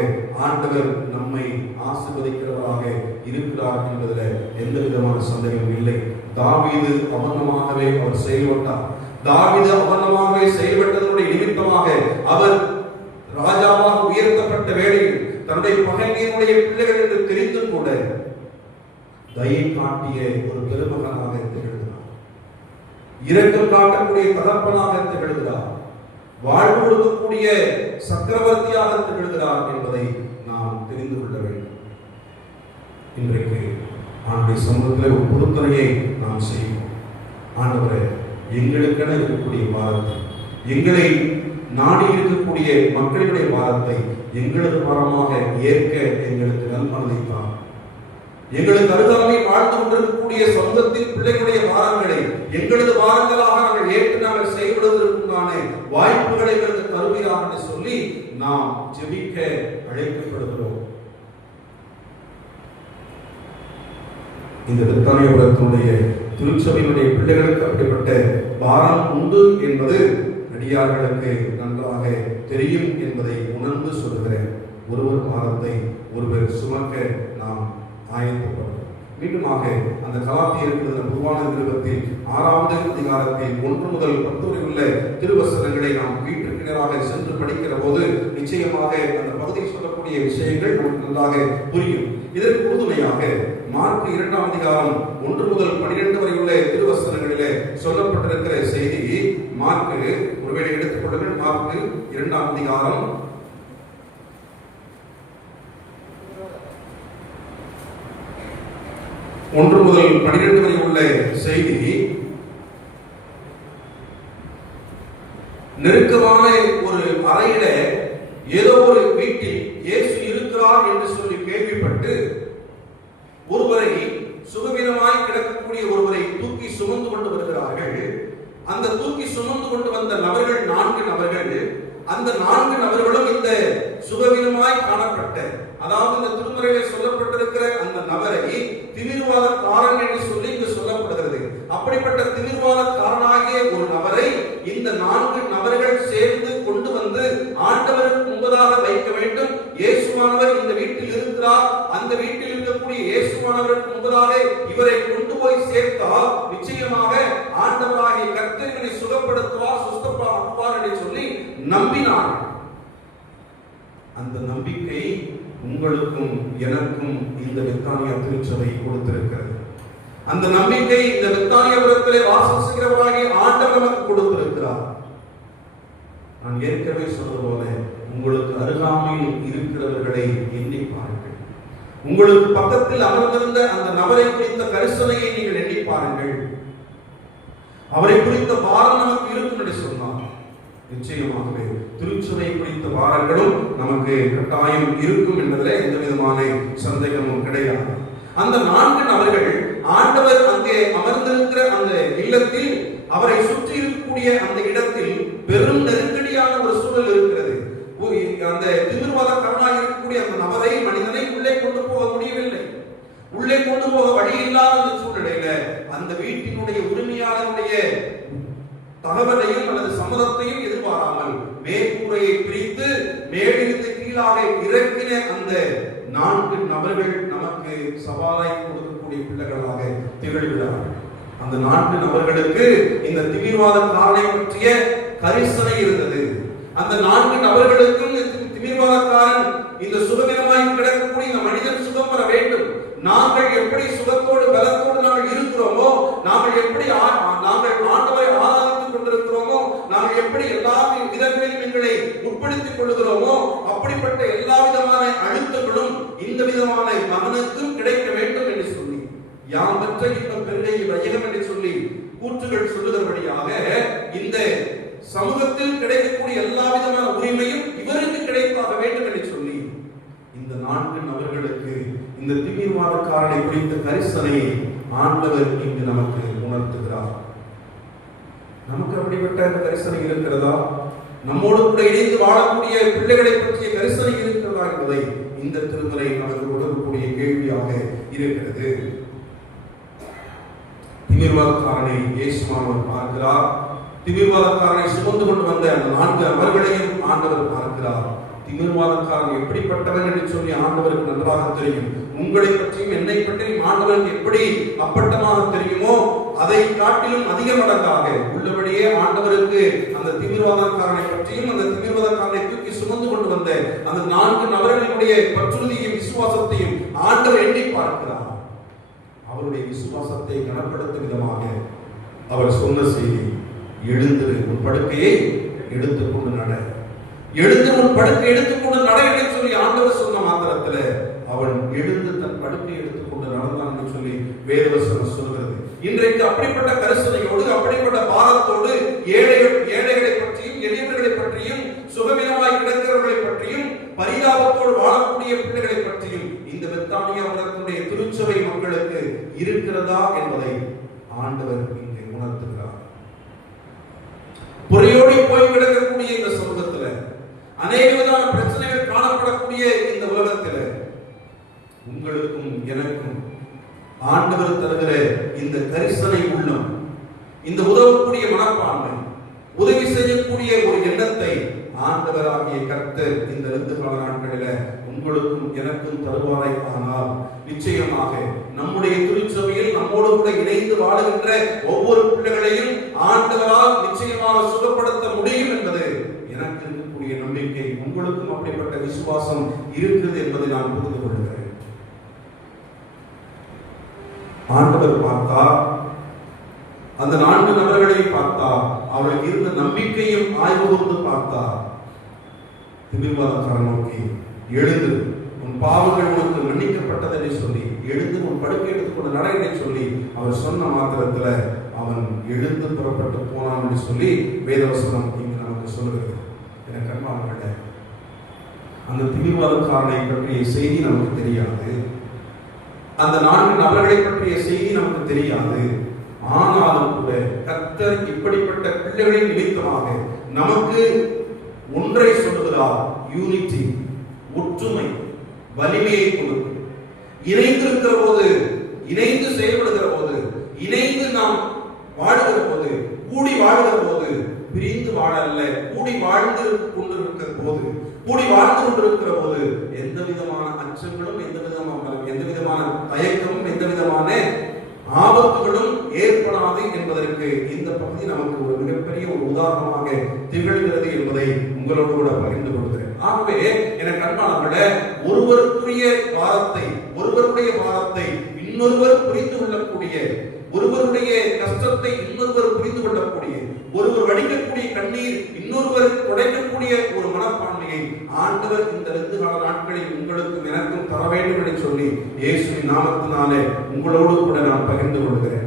ஆண்டவர் நம்மை ஆசீர்வதிக்கிறவராக இருக்கிறார் என்பதில் எந்த விதமான சந்தேகமும் இல்லை. தாவீது அவனமாகவே அவர் செயல்பட்டார். தாவீது அவனமாகவே செயல்பட்டதனுடைய நிமித்தமாக அவர் ராஜாவாக உயர்த்தப்பட்ட வேளையில் தன்னுடைய பகைஞனுடைய பிள்ளைகள் என்று தெரிந்தும் கூட தயை காட்டிய ஒரு பெருமகனாக திகழ்கிறார். இரக்கம் காட்டக்கூடிய தகப்பனாக திகழ்கிறார். வாழ்வு கொடுக்கக்கூடிய சக்கரவர்த்தியாக திகழ்கிறார் என்பதை நாம் தெரிந்து கொள்ள வேண்டும். இன்றைக்கு ஆண்டுடைய சமூகத்தில் ஒரு பொருத்தனையை நாம் செய்வோம். ஆண்டவரே, எங்களுக்கென இருக்கக்கூடிய பாரத்தை, எங்களை நாடி இருக்கக்கூடிய மக்களுடைய பாரத்தை எங்களது பாரமாக ஏற்க எங்களுக்கு நல்மனதைத்தான். எங்களுக்கு அருகாமை வாழ்ந்து கொண்டிருக்கக்கூடிய சொந்தத்தின் பிள்ளைகளுடைய பாரங்களை எங்களது பாரங்களாக நாங்கள் ஏற்று நாங்கள் செயல்படுவதற்கான வாய்ப்புகளை எங்களுக்கு தருவீராக என்று சொல்லி நாம் ஜெபிக்க அழைக்கப்படுகிறோம். இந்த பெத்தானியபுரத்தினுடைய திருச்சபையினுடைய பிள்ளைகளுக்கு அப்படிப்பட்ட பாரம் உண்டு என்பது அடியார்களுக்கு நன்றாக தெரியும் என்பதை உணர்ந்து சொல்கிறேன். ஒருவர் பாரத்தை ஒருவர் சுமக்க நாம் ஆயத்தப்படும். மீண்டுமாக அந்த கலாத்தியருக்கு பொதுவான நிருபத்தில் 6வது அதிகாரத்தில் 1 முதல் 10 வரை உள்ள திருவசனங்களை நாம் வீட்டிற்கு நேராக சென்று படிக்கிற போது நிச்சயமாக அந்த பகுதியில் சொல்லக்கூடிய விஷயங்கள் நமக்கு நன்றாக புரியும். இதற்கு உறுதுணையாக மார்க் 2ஆம் அதிகாரம் 1 முதல் 12 வரை உள்ள திருவசனங்களிலே சொல்லப்பட்டிருக்கிற செய்தி, மார்க் ஒருவேளை எடுத்துக்கொள்ளுங்கள், மார்க் 2ஆம் அதிகாரம் 1 முதல் 12 வரை உள்ள செய்தி, நெருக்கமான ஒரு அறையில ஏதோ ஒரு வீட்டில் இயேசு இருக்கிறார் என்று சொல்லி கேள்விப்பட்டு ஒருவரை, சுகவீனமாய் கிடக்கக்கூடிய ஒருவரை தூக்கி சுமந்து கொண்டு வருகிறார்கள். அந்த தூக்கி சுமந்து கொண்டு வந்த நபர்கள் 4 நபர்கள். அந்த 4 நபர்களும் இந்த சுகவீனமாய் காணப்பட்ட, அதாவது இந்த திருமறையில் சொல்லப்பட்டிருக்கிற அந்த நபரை திமிர்வாதக்காரன் என்று சொல்லி இங்கு சொல்லப்படுகிறது. அப்படிப்பட்ட திமிர்வாதக்காரனாகிய ஒரு நபரை இந்த 4 நபர்கள் சேர்ந்து கொண்டு வந்து ஆண்டவருக்கு முன்பதாக வைக்க வேண்டும். இயேசுவானவர் இந்த வீட்டில் இருக்கிறார், அந்த வீட்டில் இருக்கக்கூடிய இயேசுவானவருக்கு முன்பதாக இவரை கொண்டு போய் சேர்த்தால் நிச்சயமாக ஆண்டவராகிய கர்த்தர் இவரை சுகப்படுத்துவார், சுஸ்தப்படுத்துவார் என்று சொல்லி நம்பினார். அந்த நம்பிக்கை உங்களுக்கும் எனக்கும் இந்த பெத்தானியா திருச்சபை கொடுத்திருக்கிறது. அந்த நம்பிக்கை இந்த பெத்தானியாபுரத்திலே வாசம் செய்கிறவராகிய ஆண்டவர் நமக்கு கொடுத்திருக்கிறார். நான் ஏற்கனவே சொன்னது போல உங்களுக்கு அருகாமையில் இருக்கிறவர்களை எண்ணி பாருங்கள். உங்களுக்கு பக்கத்தில் அமர்ந்திருந்த அந்த நபரை குறித்த கரிசனையை நீங்கள் எண்ணி பாருங்கள். அவரை குறித்த பாரம் நமக்கு இருக்கும் என்று சொன்னார். நிச்சயமாகவே திருச்சபை குறித்த பாரங்களும் நமக்கு கட்டாயம் இருக்கும் என்பதில் எந்த விதமான சந்தேகமும் கிடையாது. அந்த 4 நபர்கள் ஆண்டவர் அங்கே அமர்ந்திருக்கிற அந்த இல்லத்தில், அவரை சுற்றி இருக்கக்கூடிய அந்த இடத்தில் பெரும் நெருக்கடியான ஒரு சூழல் இருக்கிறது. அந்த திமிர்வாதக்காரனாக இருக்கக்கூடிய அந்த நபரை, மனிதனை உள்ளே கொண்டு போக முடியவில்லை. உள்ளே கொண்டு போக வழி இல்லாத அந்த சூழ்நிலையில அந்த வீட்டினுடைய உரிமையாளருடைய தகவலையும் அல்லது சம்மதத்தையும் எதிர்பாராமல் மேற்கூரையை பிரித்து மேலிருந்து கீழாக இறக்கின அந்த 4 நபர்கள் நமக்கு சவாலை கொடுக்கக்கூடிய பிள்ளைகளாக திகழ்கிறார்கள். அந்த 4 நபர்களுக்கு இந்த திமிர்வாதக்காரனை பற்றிய கரிசனை இருந்தது. அந்த 4 நபர்களுக்கும் திமிர்வாதக்காரன், இந்த சுகவீனமாய் கிடக்கக்கூடிய இந்த மனிதன் சுகம் பெற வேண்டும். நாங்கள் எப்படி சுகத்தோடு பலத்தோடு நாங்கள் இருக்கிறோமோ, நாங்கள் எப்படி நாங்கள் ஆண்டவரை ஆராதித்துக் கொண்டிருக்கிறோம் எப்படி எல்லா விதங்களிலும் எங்களை உட்படுத்திக் கொள்கிறோமோ அப்படிப்பட்ட எல்லா விதமான அழுத்தங்களும் இந்த விதமான மகனுக்கும் கிடைக்க வேண்டும் என்று சொல்லி, யாம் பெற்ற இன்பம் பெருகை வையகம் என்று சொல்லி கூற்றுகள் சொல்லுகிறபடியாக இந்த சமூகத்தில் கிடைக்கக்கூடிய எல்லா விதமான உரிமையும் இவருக்கு கிடைத்தாக வேண்டும் என்று சொல்லி இந்த 4 நபர்களுக்கு இந்த திமிர்வாதக்காரனை குறித்த கரிசனையை ஆண்டவர் இங்கு நமக்கு உணர்த்துகிறார். நமக்கு அப்படிப்பட்ட கரிசனை இருக்கிறதா? நம்மோடு கூட இணைந்து வாழக்கூடிய பிள்ளைகளை பற்றிய கரிசனை இருக்கிறதா என்பதை இந்த திருமறை நமக்கு உணரக்கூடிய கேள்வியாக இருக்கிறது. திமிர்வாதக்காரனை இயேசுவானவர் பார்க்கிறார். திமிர்வாதக்காரனை சுமந்து கொண்டு வந்த அந்த 4 நபர்களையும் ஆண்டவர் பார்க்கிறார். திமிர்வாதக்காரன் எப்படிப்பட்டவன் என்று சொல்லி ஆண்டவருக்கு நன்றாக தெரியும். உங்களை பற்றியும் என்னை பற்றியும் ஆண்டவருக்கு எப்படி அப்பட்டமாக தெரியுமோ அதை காட்டிலும் அதிக மடங்காக உள்ளபடியே ஆண்டவருக்கு அந்த திமிர்வாதக்காரனை பற்றியும் அந்த திமிர்வாதக்காரனை தூக்கி சுமந்து கொண்டு வந்த அந்த 4 நபர்களுடைய பற்றுறுதியையும் விசுவாசத்தையும் ஆண்டவர் எண்ணி பார்க்கிறார். அவருடைய விசுவாசத்தை கனப்படுத்தும் விதமாக அவர் சொன்ன செய்தி, எழுந்திரு, உன் படுக்கையை எடுத்துக்கொண்டு நட. எழுந்து உன் படுக்கை எடுத்துக்கொண்டு நட என்று சொல்லி ஆண்டவர் சொன்ன மாத்திரத்தில் அவன் எழுந்து தன் படுக்கை எடுத்துக்கொண்டு நடந்தான் என்று சொல்லி வேதவசனம் சொல்கிறது. இன்றைக்கு அப்படிப்பட்ட கரிசனையோடு அப்படிப்பட்ட பாரத்தோடு ஏழைகளை பற்றியும் எளியவர்களை பற்றியும் சுகவீனமாய் கிடக்கிறவர்களை பற்றியும் பரிதாபத்தோடு வாழக்கூடிய பிள்ளைகளை பற்றியும் இந்த பெத்தானியா உலகத்துடைய திருச்சபை மக்களுக்கு இருக்கிறதா என்பதை ஆண்டவர் இங்கே உணர்த்துகிறார். புறையோடி போய் கிடக்கக்கூடிய இந்த சமூகத்தில் அநேக விதமான பிரச்சனைகள் காணப்படக்கூடிய இந்த உலகத்தில் உங்களுக்கும் எனக்கும் ஆண்டவர் தருகிற இந்த கரிசனை உள்ளம், இந்த உதவக்கூடிய மனப்பான்மை, உதவி செய்யக்கூடிய ஒரு எண்ணத்தை ஆண்டவராகிய கர்த்தர் இந்த 2 கால நாட்களில் உங்களுக்கும் எனக்கும் தருவாரை. ஆனால் நிச்சயமாக நம்முடைய திருச்சபையில் நம்மோடு கூட இணைந்து வாழுகின்ற ஒவ்வொரு பிள்ளைகளையும் ஆண்டவரால் நிச்சயமாக சுகப்படுத்த முடியும் என்பது எனக்கு இருக்கக்கூடிய நம்பிக்கை. உங்களுக்கும் அப்படிப்பட்ட விசுவாசம் இருக்கிறது என்பதை நான் புரிந்து கொள்கிறேன். ஆண்டவர் பார்த்தா, அந்த 4 நபர்களையும் பார்த்தா, அவர்களுக்கு இருந்த நம்பிக்கையும் ஆய்வு கூர்ந்து பார்த்தா, திமிர்வாதக்காரன் நோக்கி எழுந்து உன் பாவங்கள் உனக்கு மன்னிக்கப்பட்டது என்று சொல்லி எழுந்து உன் படுக்கை எடுத்துக்கொண்டு நட என்று சொல்லி அவர் சொன்ன மாத்திரத்தில் அவன் எழுந்து புறப்பட்டு போனான் என்று சொல்லி வேதவசனம் இங்கு நமக்கு சொல்லுகிறது. எனக்கு அன்பானவர்களே, அந்த திமிர்வாதக்காரனை பற்றிய செய்தி நமக்கு தெரியாது, அந்த 4 நபர்களை பற்றிய செய்தி நமக்கு தெரியாது. ஆனாலும் கூட கர்த்தர் இப்படிப்பட்ட பிள்ளைகளின் நிமித்தமாக நமக்கு ஒன்றை சொல்லுகிறார். யூனிட்டி, ஒற்றுமை, வலிமையை கொடுக்கும். இணைந்திருக்கிற போது, இணைந்து செயல்படுகிற போது, இணைந்து நாம் வாழுகிற போது, கூடி வாழுகிற போது, பிரிந்து வாழல்ல, கூடி வாழ்ந்து கொண்டிருக்கிற போது, கூடி வாழ்ந்து கொண்டிருக்கிற போது எந்த விதமான அச்சங்களும் எந்த விதமான தயக்கமும் எந்த விதமான ஆபத்துகளும் ஏற்படாது என்பதற்கு இந்த பகுதி நமக்கு ஒரு மிகப்பெரிய ஒரு உதாரணமாக திகழ்கிறது என்பதை உங்களோடு கூட பகிர்ந்து கொள்கிறேன். ஆகவே எனக்கு அன்பானவர்களே, ஒருவருடைய பாரத்தை இன்னொருவர் புரிந்து கொள்ளக்கூடிய, ஒருவருடைய கஷ்டத்தை இன்னொருவர் புரிந்து கொள்ளக்கூடிய, ஒருவர் வடிக்கக்கூடிய கண்ணீர் இன்னொருவர் துடைக்கக்கூடிய ஒரு மனப்பான்மையை ஆண்டவர் இந்த 2 கால நாட்களில் உங்களுக்கும் எனக்கும் தர வேண்டும் என்று சொல்லி இயேசுவின் நாமத்தினாலே உங்களோடு கூட நான் பகிர்ந்து கொள்கிறேன்.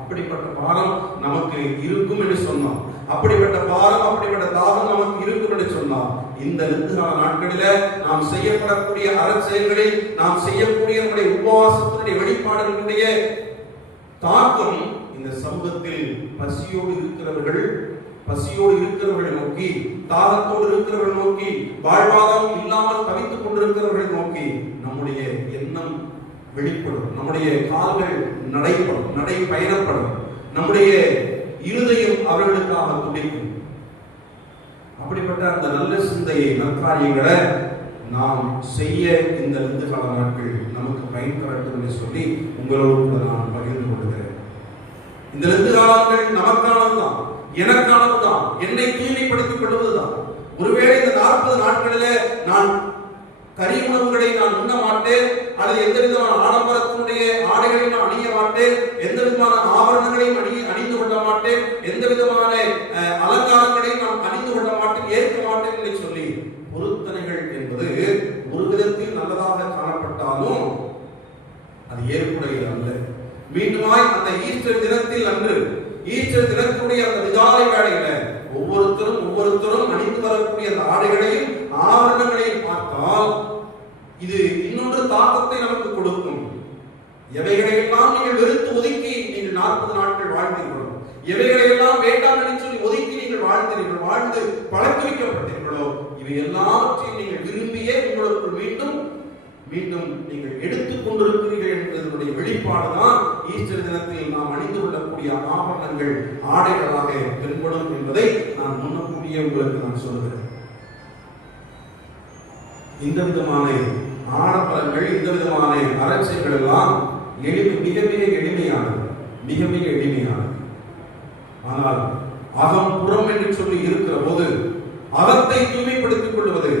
அப்படிப்பட்ட பாரம் நமக்கு இருக்கும் என்று சொன்னோம். அப்படிப்பட்ட பாரம், அப்படிப்பட்ட தாகம் நமக்கு இருக்கும் என்று சொன்னோம். இந்த 2 கால நாட்களில நாம் செய்யப்படக்கூடிய அறச்செயல்களில், நாம் செய்யக்கூடிய நம்முடைய உபவாசத்தினுடைய வெளிப்பாடுகளுடைய தாக்கம் இந்த சமூகத்தில் பசியோடு இருக்கிறவர்களை நோக்கி, தாகத்தோடு இருக்கிறவர்கள் நோக்கி, வாழ்வாதாரம் இல்லாமல் தவித்துக் கொண்டிருக்கிறவர்களை நோக்கி நம்முடைய எண்ணம் வெளிப்படும், நம்முடைய கால்கள் நடை பயணப்படும், நம்முடைய இருதயம் அவர்களுக்காக துடிக்கும். அப்படிப்பட்ட அந்த நல்ல சிந்தையை, நற்காரியங்களை நாம் செய்ய இந்த 2 கால நாட்கள் நமக்கு பயன் தரட்டும் என்று சொல்லி உங்களோடு கூட நான் பகிர்ந்து கொள்கிறேன். இந்த 2 காலங்கள் நமக்கானதுதான், எனக்கானதுதான், என்னை தூய்மைப்படுத்திக் கொள்வதுதான். ஒருவேளை இந்த 40 நாட்களிலே நான் கறி உணவுகளை நான் உண்ண மாட்டேன், அல்லது எந்த விதமான ஆடம்பரத்தினுடைய ஆடைகளை நான் அணிய மாட்டேன், எந்த விதமான ஆபரணங்களையும் அணிந்து கொள்ள மாட்டேன், எந்த விதமான அலங்காரங்களையும் நான் அணிந்து கொள்ள மாட்டேன், ஏற்க மாட்டேன் என்று சொல்லி பொருத்தனைகள் என்பது ஒரு விதத்தில் நல்லதாக காணப்பட்டாலும் அது ஏற்புடையது அல்ல. மீண்டுமாய் அந்த ஈஸ்டர் தினத்தில் அன்று, ஈஸ்டர் தினத்துடைய அந்த விகாலை வேளையில ஒவ்வொருத்தரும் அணிந்து வரக்கூடிய அந்த ஆடைகளையும் ஆபரணங்களையும் பார்த்தால் இது இன்னொரு தாக்கத்தை நமக்கு கொடுக்கும். எவைகளையெல்லாம் நீங்கள் வெறுத்து ஒதுக்கி நீங்கள் 40 நாட்கள் வாழ்ந்தீர்களோ, எவைகளையெல்லாம் வேண்டாம் என்று சொல்லி ஒதுக்கி நீங்கள் வாழ்ந்தீர்கள், வாழ்ந்து பழக்க வைக்கப்பட்டீர்களோ, இவை எல்லாவற்றையும் நீங்கள் விரும்பியே உங்களுக்குள் மீண்டும் நீங்கள் எடுத்துக் கொண்டிருக்கிறீர்கள் என்பதனுடைய வெளிப்பாடுதான் ஈஸ்டர் தினத்தில் நாம் அணிந்து கொள்ளக்கூடிய ஆபரணங்கள், ஆடைகளாக தென்படும் என்பதை நான் முன்னக்கூடிய உங்களுக்கு நான் சொல்லுகிறேன். இந்த விதமான ஆடம்பரங்கள், இந்த விதமான அரசியல்கள் எல்லாம் மிக மிக எளிமையானது. ஆனால் அகம் புறம் என்று சொல்லி இருக்கிற போது அகத்தை தூய்மைப்படுத்திக் கொள்வது,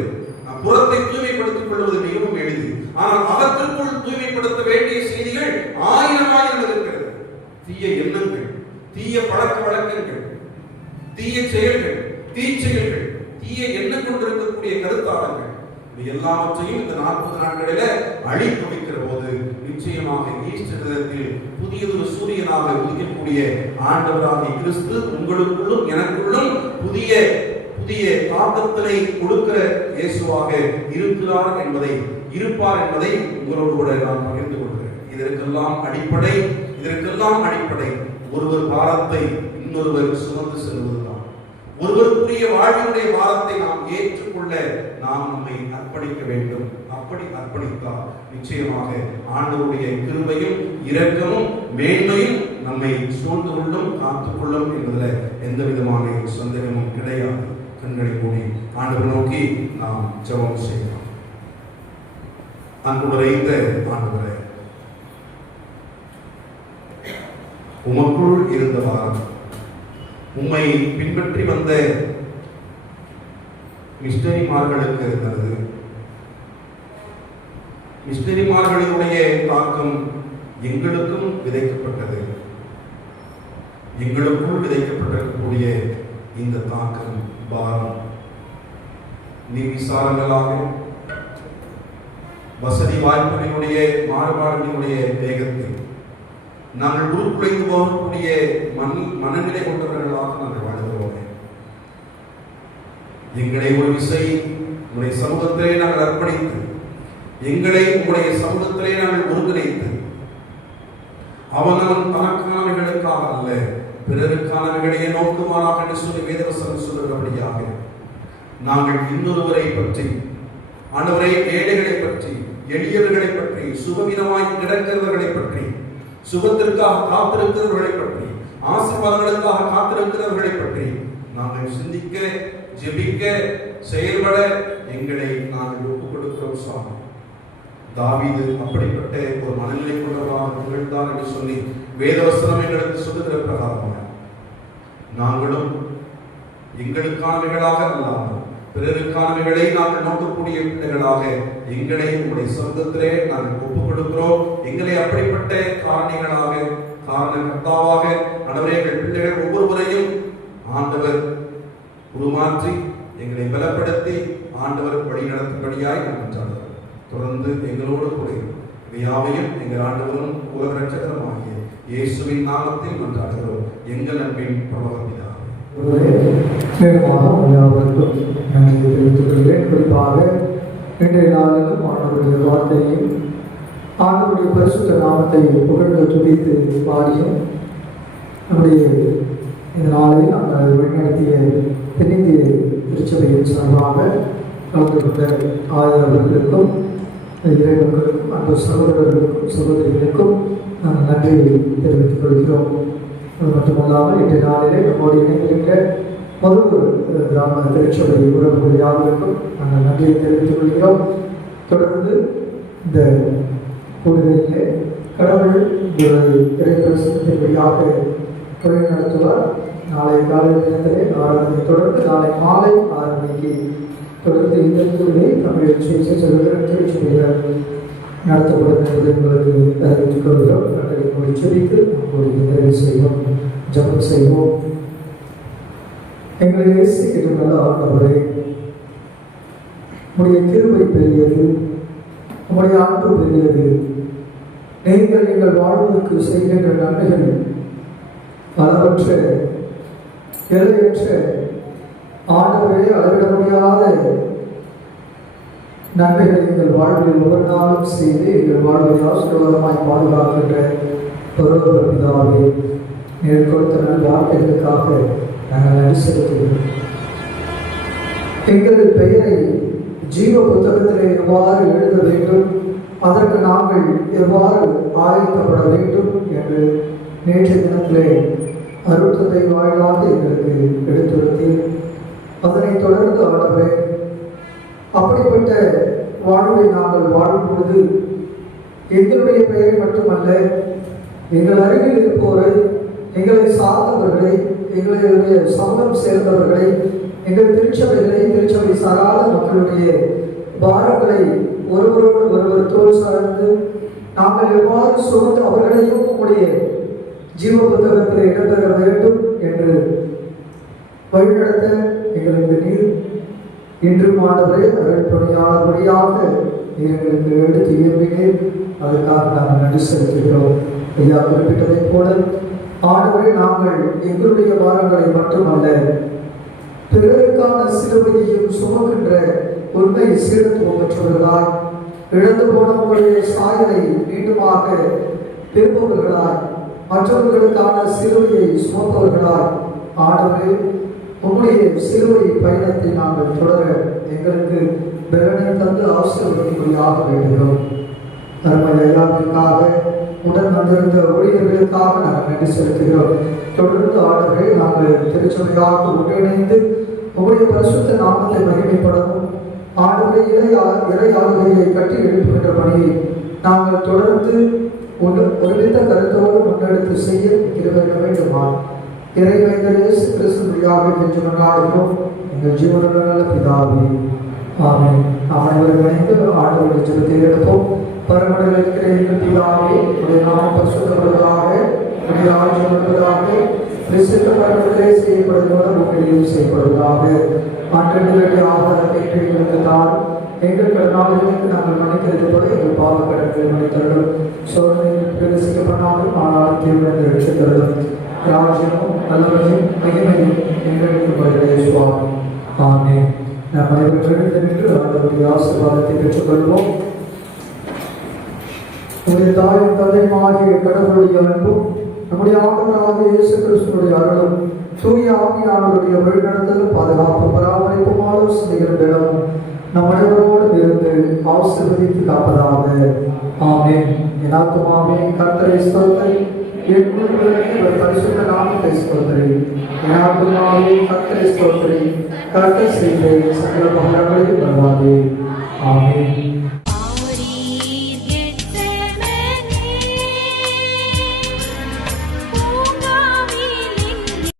புறத்தை தூய்மைப்படுத்திக் கொள்வது மிகவும் எளிது. ஆனால் அகத்திற்குள் தூய்மைப்படுத்த வேண்டிய செய்திகள் ஆயிரம் இருக்கிறது. தீய எண்ணங்கள், தீய பழக்க வழக்கங்கள், தீய செயல்கள், தீச்செயல்கள், தீய எண்ணம் கொண்டிருக்கக்கூடிய கருத்தாளர்கள், எல்லாவற்றையும் இந்த 40 நாட்களில அழித்து வைக்கிற போது நிச்சயமாக ஈஸ்டர் தினத்தில் புதியதொரு சூரியனாக உதிக்கக்கூடிய ஆண்டவராகிய கிறிஸ்து உங்களுக்குள்ளும் எனக்குள்ளும் புதிய தாக்கத்தினை கொடுக்கிற இயேசுவாக இருப்பார் என்பதை உங்களோடு கூட நான் பகிர்ந்து கொள்கிறேன். இதற்கெல்லாம் அடிப்படை ஒருவர் பாரத்தை இன்னொருவர் சுமந்து செல்வதுதான். ஒருவருக்குரிய வாழ்வினுடைய பாரத்தை நாம் ஏற்றுக்கொள்ள நாம் நம்மை அர்ப்பணிக்க வேண்டும். அப்படி அர்ப்பணித்தால் நிச்சயமாக ஆண்டவருடைய கிருபையும் இரக்கமும் மேன்மையும் நம்மை சூழ்ந்து கொள்ளும், காத்துக்கொள்ளும் என்பதில் எந்த விதமான சந்தேகமும் கிடையாது. கண்களை மூடி ஆண்டவர் நோக்கி நாம் ஜெபம் செய்யலாம். அன்புடைய ஆண்டவரே, உமக்குள் இருந்த வாரம், உம்மை பின்பற்றி வந்த மிஷனரிமார்களுக்கு இருந்தது. மிஷனரிமார்களுடைய தாக்கம் எங்களுக்கும் விதைக்கப்பட்டது. எங்களுக்குள் விதைக்கப்பட்டிருக்கக்கூடிய இந்த தாக்கம், பாரம், நிர்விசாரங்களாக வசதி வாய்ப்புகளினுடைய மாறுபாடுகளுடைய வேகத்தில் நாங்கள் உருக்குலைந்து போகக்கூடிய மனநிலை கொண்டவர்களாக நாங்கள் வாழ்கிறோம். எங்களை ஒரு விசை உங்களுடைய சமூகத்திலே நாங்கள் அர்ப்பணித்து, எங்களை உங்களுடைய சமூகத்திலே நாங்கள் ஒருங்கிணைத்து, அவனவன் தனக்கானவைகளுக்காக அல்ல பிறருக்கானவைகளையே நோக்குமாறாக என்று சொல்லி வேதவசனம் சொல்லுகிறபடியாக நாங்கள் இன்னொருவரை பற்றி, ஆண்டவரை, ஏழைகளை பற்றி, எளியவர்களை பற்றி, சுகவீனமாய் கிடக்கிறவர்களை பற்றி, சுகத்திற்காக காத்திருக்கிறவர்களை பற்றி, ஆசீர்வாதங்களுக்காக காத்திருக்கிறவர்களை பற்றி நாங்கள் சிந்திக்க, ஜெபிக்க, செயல்பட எங்களை நாங்கள் ஒப்புக் கொடுக்கிறோம். சாமி, தாவீது அப்படிப்பட்ட ஒரு மனநிலை கொண்டவராக திகழ்ந்தார் என்று சொல்லி வேதவசனம் எங்களுக்கு சொல்லுகிற பிரகாரமாக நாங்களும் எங்களுக்கானவைகளாக அல்லாமல் பிறருக்கானவைகளை நாங்கள் நோக்கக்கூடிய பிள்ளைகளாக எங்களை உங்களுடைய சொந்தத்திலே நாங்கள் ஒப்புக் கொடுக்கிறோம். எங்களை அப்படிப்பட்ட காரணிகளாக, காரணகர்த்தாவாக ஆண்டவரே, எங்கள் பிள்ளைகள் ஒவ்வொருவரையும் ஆண்டவர் உருமாற்றி எங்களை பலப்படுத்தி ஆண்டவர் வழி நடத்தும்படியாய் நாங்கள் தொடர்ந்து எங்களோடு கூட யாவையும் எங்கள் ஆண்டவரும் உலக ரட்சகருமாகிய இயேசுவின் நாமத்தில் மன்றாடுகிறோம் எங்கள் அன்பின் பரமபிதாவே. நன்றி தெரிவித்துக் கொள்கிறேன். குறிப்பாக இன்றைய நாளிலும் ஆண்டவருடைய வார்த்தையும் ஆண்டவருடைய பரிசுத்த நாமத்தை புகழ்ந்து துதித்து பாடியும் நம்முடைய இந்த நாளில் நாங்கள் வழிநடத்திய தென்னிந்திய திருச்சபையின் சார்பாக கலந்து கொண்ட ஆயர்களுக்கும் இறைவர்களுக்கும் அந்த சகோதரர்களுக்கும் சகோதரிகளுக்கும் நாங்கள் நன்றி தெரிவித்துக் கொள்கிறோம். அது மட்டுமல்லாமல் இன்றைய நாளிலே நம்முடைய இணைந்திருக்கிற கிராம திருச்சபை உறவுகள் யாவருக்கும் நாங்கள் நன்றியை தெரிவித்துக் கொள்கிறோம். தொடர்ந்து இந்த கூடுதலிலே கடவுள் இறைப்பிரசனத்தின் வழியாக தொழில் நடத்துவார். நாளை காலை நேரத்திலே 6 மணியை தொடர்ந்து நாளை மாலை 6 மணிக்கு தொடர்ந்து இந்த துறையை தமிழ் திருச்சியாக நடத்தப்படும் என்பதை உங்களுக்கு அறிவித்துக் கொள்கிறோம். நாட்டை செபித்து உங்களுக்கு நிறைவு செய்வோம், ஜபம் செய்வோம். எங்களை நேசிக்கின்ற நல்ல ஆண்டவரே, உங்களுடைய கிருபை பெரியது, உங்களுடைய அன்பு பெரியது. நீங்கள் எங்கள் வாழ்வுக்கு செய்கின்ற நன்மைகள் அளவற்ற எல்லையற்ற ஆண்டவரே, அளவிட முடியாத நன்மைகளை எங்கள் வாழ்வில் ஒவ்வொரு நாளும் செய்து எங்கள் வாழ்வை ஆசீர்வாதமாய் பாதுகாக்கின்ற பரலோக பிதாவே, நீங்கள் கொடுத்த நல் வார்த்தைகளுக்காக நாங்கள் நன்றி செலுத்துகிறோம். எங்கள் பெயரை ஜீவ புத்தகத்திலே எவ்வாறு எழுத வேண்டும், அதற்கு நாங்கள் எவ்வாறு ஆயத்தப்பட வேண்டும் என்று நேற்றைய தினத்திலே அருட்தந்தை வாயிலாக எங்களுக்கு எடுத்துரைத்தீர். அதனைத் தொடர்ந்து ஆண்டவரே, அப்படிப்பட்ட வாழ்வை நாங்கள் வாழும் பொழுது எங்களுடைய பெயரை மட்டுமல்ல, எங்கள் அருகில் இருப்போரை, எங்களை சார்ந்தவர்களை, எங்களுடைய சமூகம் சேர்ந்தவர்களை, எங்கள் திருச்சபைகளை, திருச்சபை சாராத மக்களுடைய பாரங்களை ஒருவரோடு ஒருவர் தோல் சார்ந்து நாங்கள் எவ்வாறு சுமந்து அவர்களையும் உங்களுடைய ஜீவ புத்தகத்தில் இடம்பெற வேண்டும் என்று வழிநடத்த எங்களுக்கு நீர் இன்று ஆண்டவரே அருள் பணியாளர் வழியாக நீர் எங்களுக்கு எடுத்து இயம்பினீர். அதற்காக நாங்கள் நன்றி செலுத்துகிறோம். ஐயா குறிப்பிட்டதைப் போல ஆண்டவரே, நாங்கள் எங்களுடைய பாரங்களை மட்டுமல்ல, பிறருக்கான சிலுவையையும் சுமக்கின்ற உண்மை சீரத்துவம் பெற்றவர்களாய், இழந்து போன உங்களுடைய சாயலை மீண்டுமாக பெறுபவர்களாய், மற்றவர்களுக்கான சிலுவையை சுமப்பவர்களாய், ஆண்டவரே உங்களுடைய சிலுவை பயணத்தை நாங்கள் தொடர எங்களுக்கு பலனை தந்து ஆசீர்வதிக்கும்படியாக வேண்டுகிறோம். தர்ம எல்லாத்திற்காக உடன் வந்திருந்த ஊழியர்களுக்காக நாங்கள் நன்றி செலுத்துகிறோம். தொடர்ந்து ஆண்டவரே, நாங்கள் திருச்சபையாக ஒன்றிணைந்து உங்களுடைய பரிசுத்த நாமத்தை மகிமைப்படவும், ஆண்டவரே இறை ஆளுகையை கட்டி எழுப்புகின்ற பணியை நாங்கள் தொடர்ந்து ஒருமித்த கருத்தோடு முன்னெடுத்து செய்ய கிருபை வேண்டுமா இறைமைந்தர் இயேசு கிறிஸ்து வழியாக என்று கொண்டாடுகிறோம் எங்கள் ஜீவனுள்ள நல்ல பிதாவே, ஆமென். நாம் அனைவரும் இணைந்து ஆண்டவருடைய ஜெபத்தை எடுப்போம். பரமண்டல இருக்கிற எங்கள் பிதாவே, உடைய நாமம் பரிசுத்தப்படுவதாக, உடைய ஆட்சி வருவதாக, கிறிஸ்து பரமண்டலே செய்யப்படுவதாக உங்களிலும் செய்யப்படுவதாக. மாற்றங்களுடைய ஆதாரத்தை எங்களுக்கு தான், எங்கள் கடனாளிகளுக்கு நாங்கள் மன்னிக்கிறது போல எங்கள் பாவ கடன்களை மன்னித்தருளும். சோதனையில் பிரவேசிக்கப்படாமல் ஆனால் தீவிரத்தை எடுத்துத்தருளும். ராஜ்யமும் நல்லவரையும் மகிமையும் எங்களுக்கு வருகிறே சுவாமி, ஆமென். நாம் அனைவரும் நின்று அவருடைய ஆசீர்வாதத்தை பெற்றுக்கொள்வோம். நம்முடைய தாயும் தந்தையுமாகிய கடவுளுடைய அன்பும், நம்முடைய ஆண்டவராகிய இயேசு கிறிஸ்துவினுடைய அருளும், தூய ஆவியானவருடைய வழிநடத்தலும் பாதுகாப்பும் பராமரிப்பும் ஆலோசனைகள் தினமும் நம் அனைவரோடு இருந்து ஆசீர்வதித்து காப்பதாக. ஆமென். என் ஆத்துமாவே கர்த்தரை ஸ்தோத்திரி, என் முழுவதும் பரிசுத்த நாமத்தை ஸ்தோத்திரி. என் ஆத்துமாவே கர்த்தரை ஸ்தோத்திரி, கர்த்தர் செய்த சகல உபகாரங்களையும் மறவாதே. ஆமென்.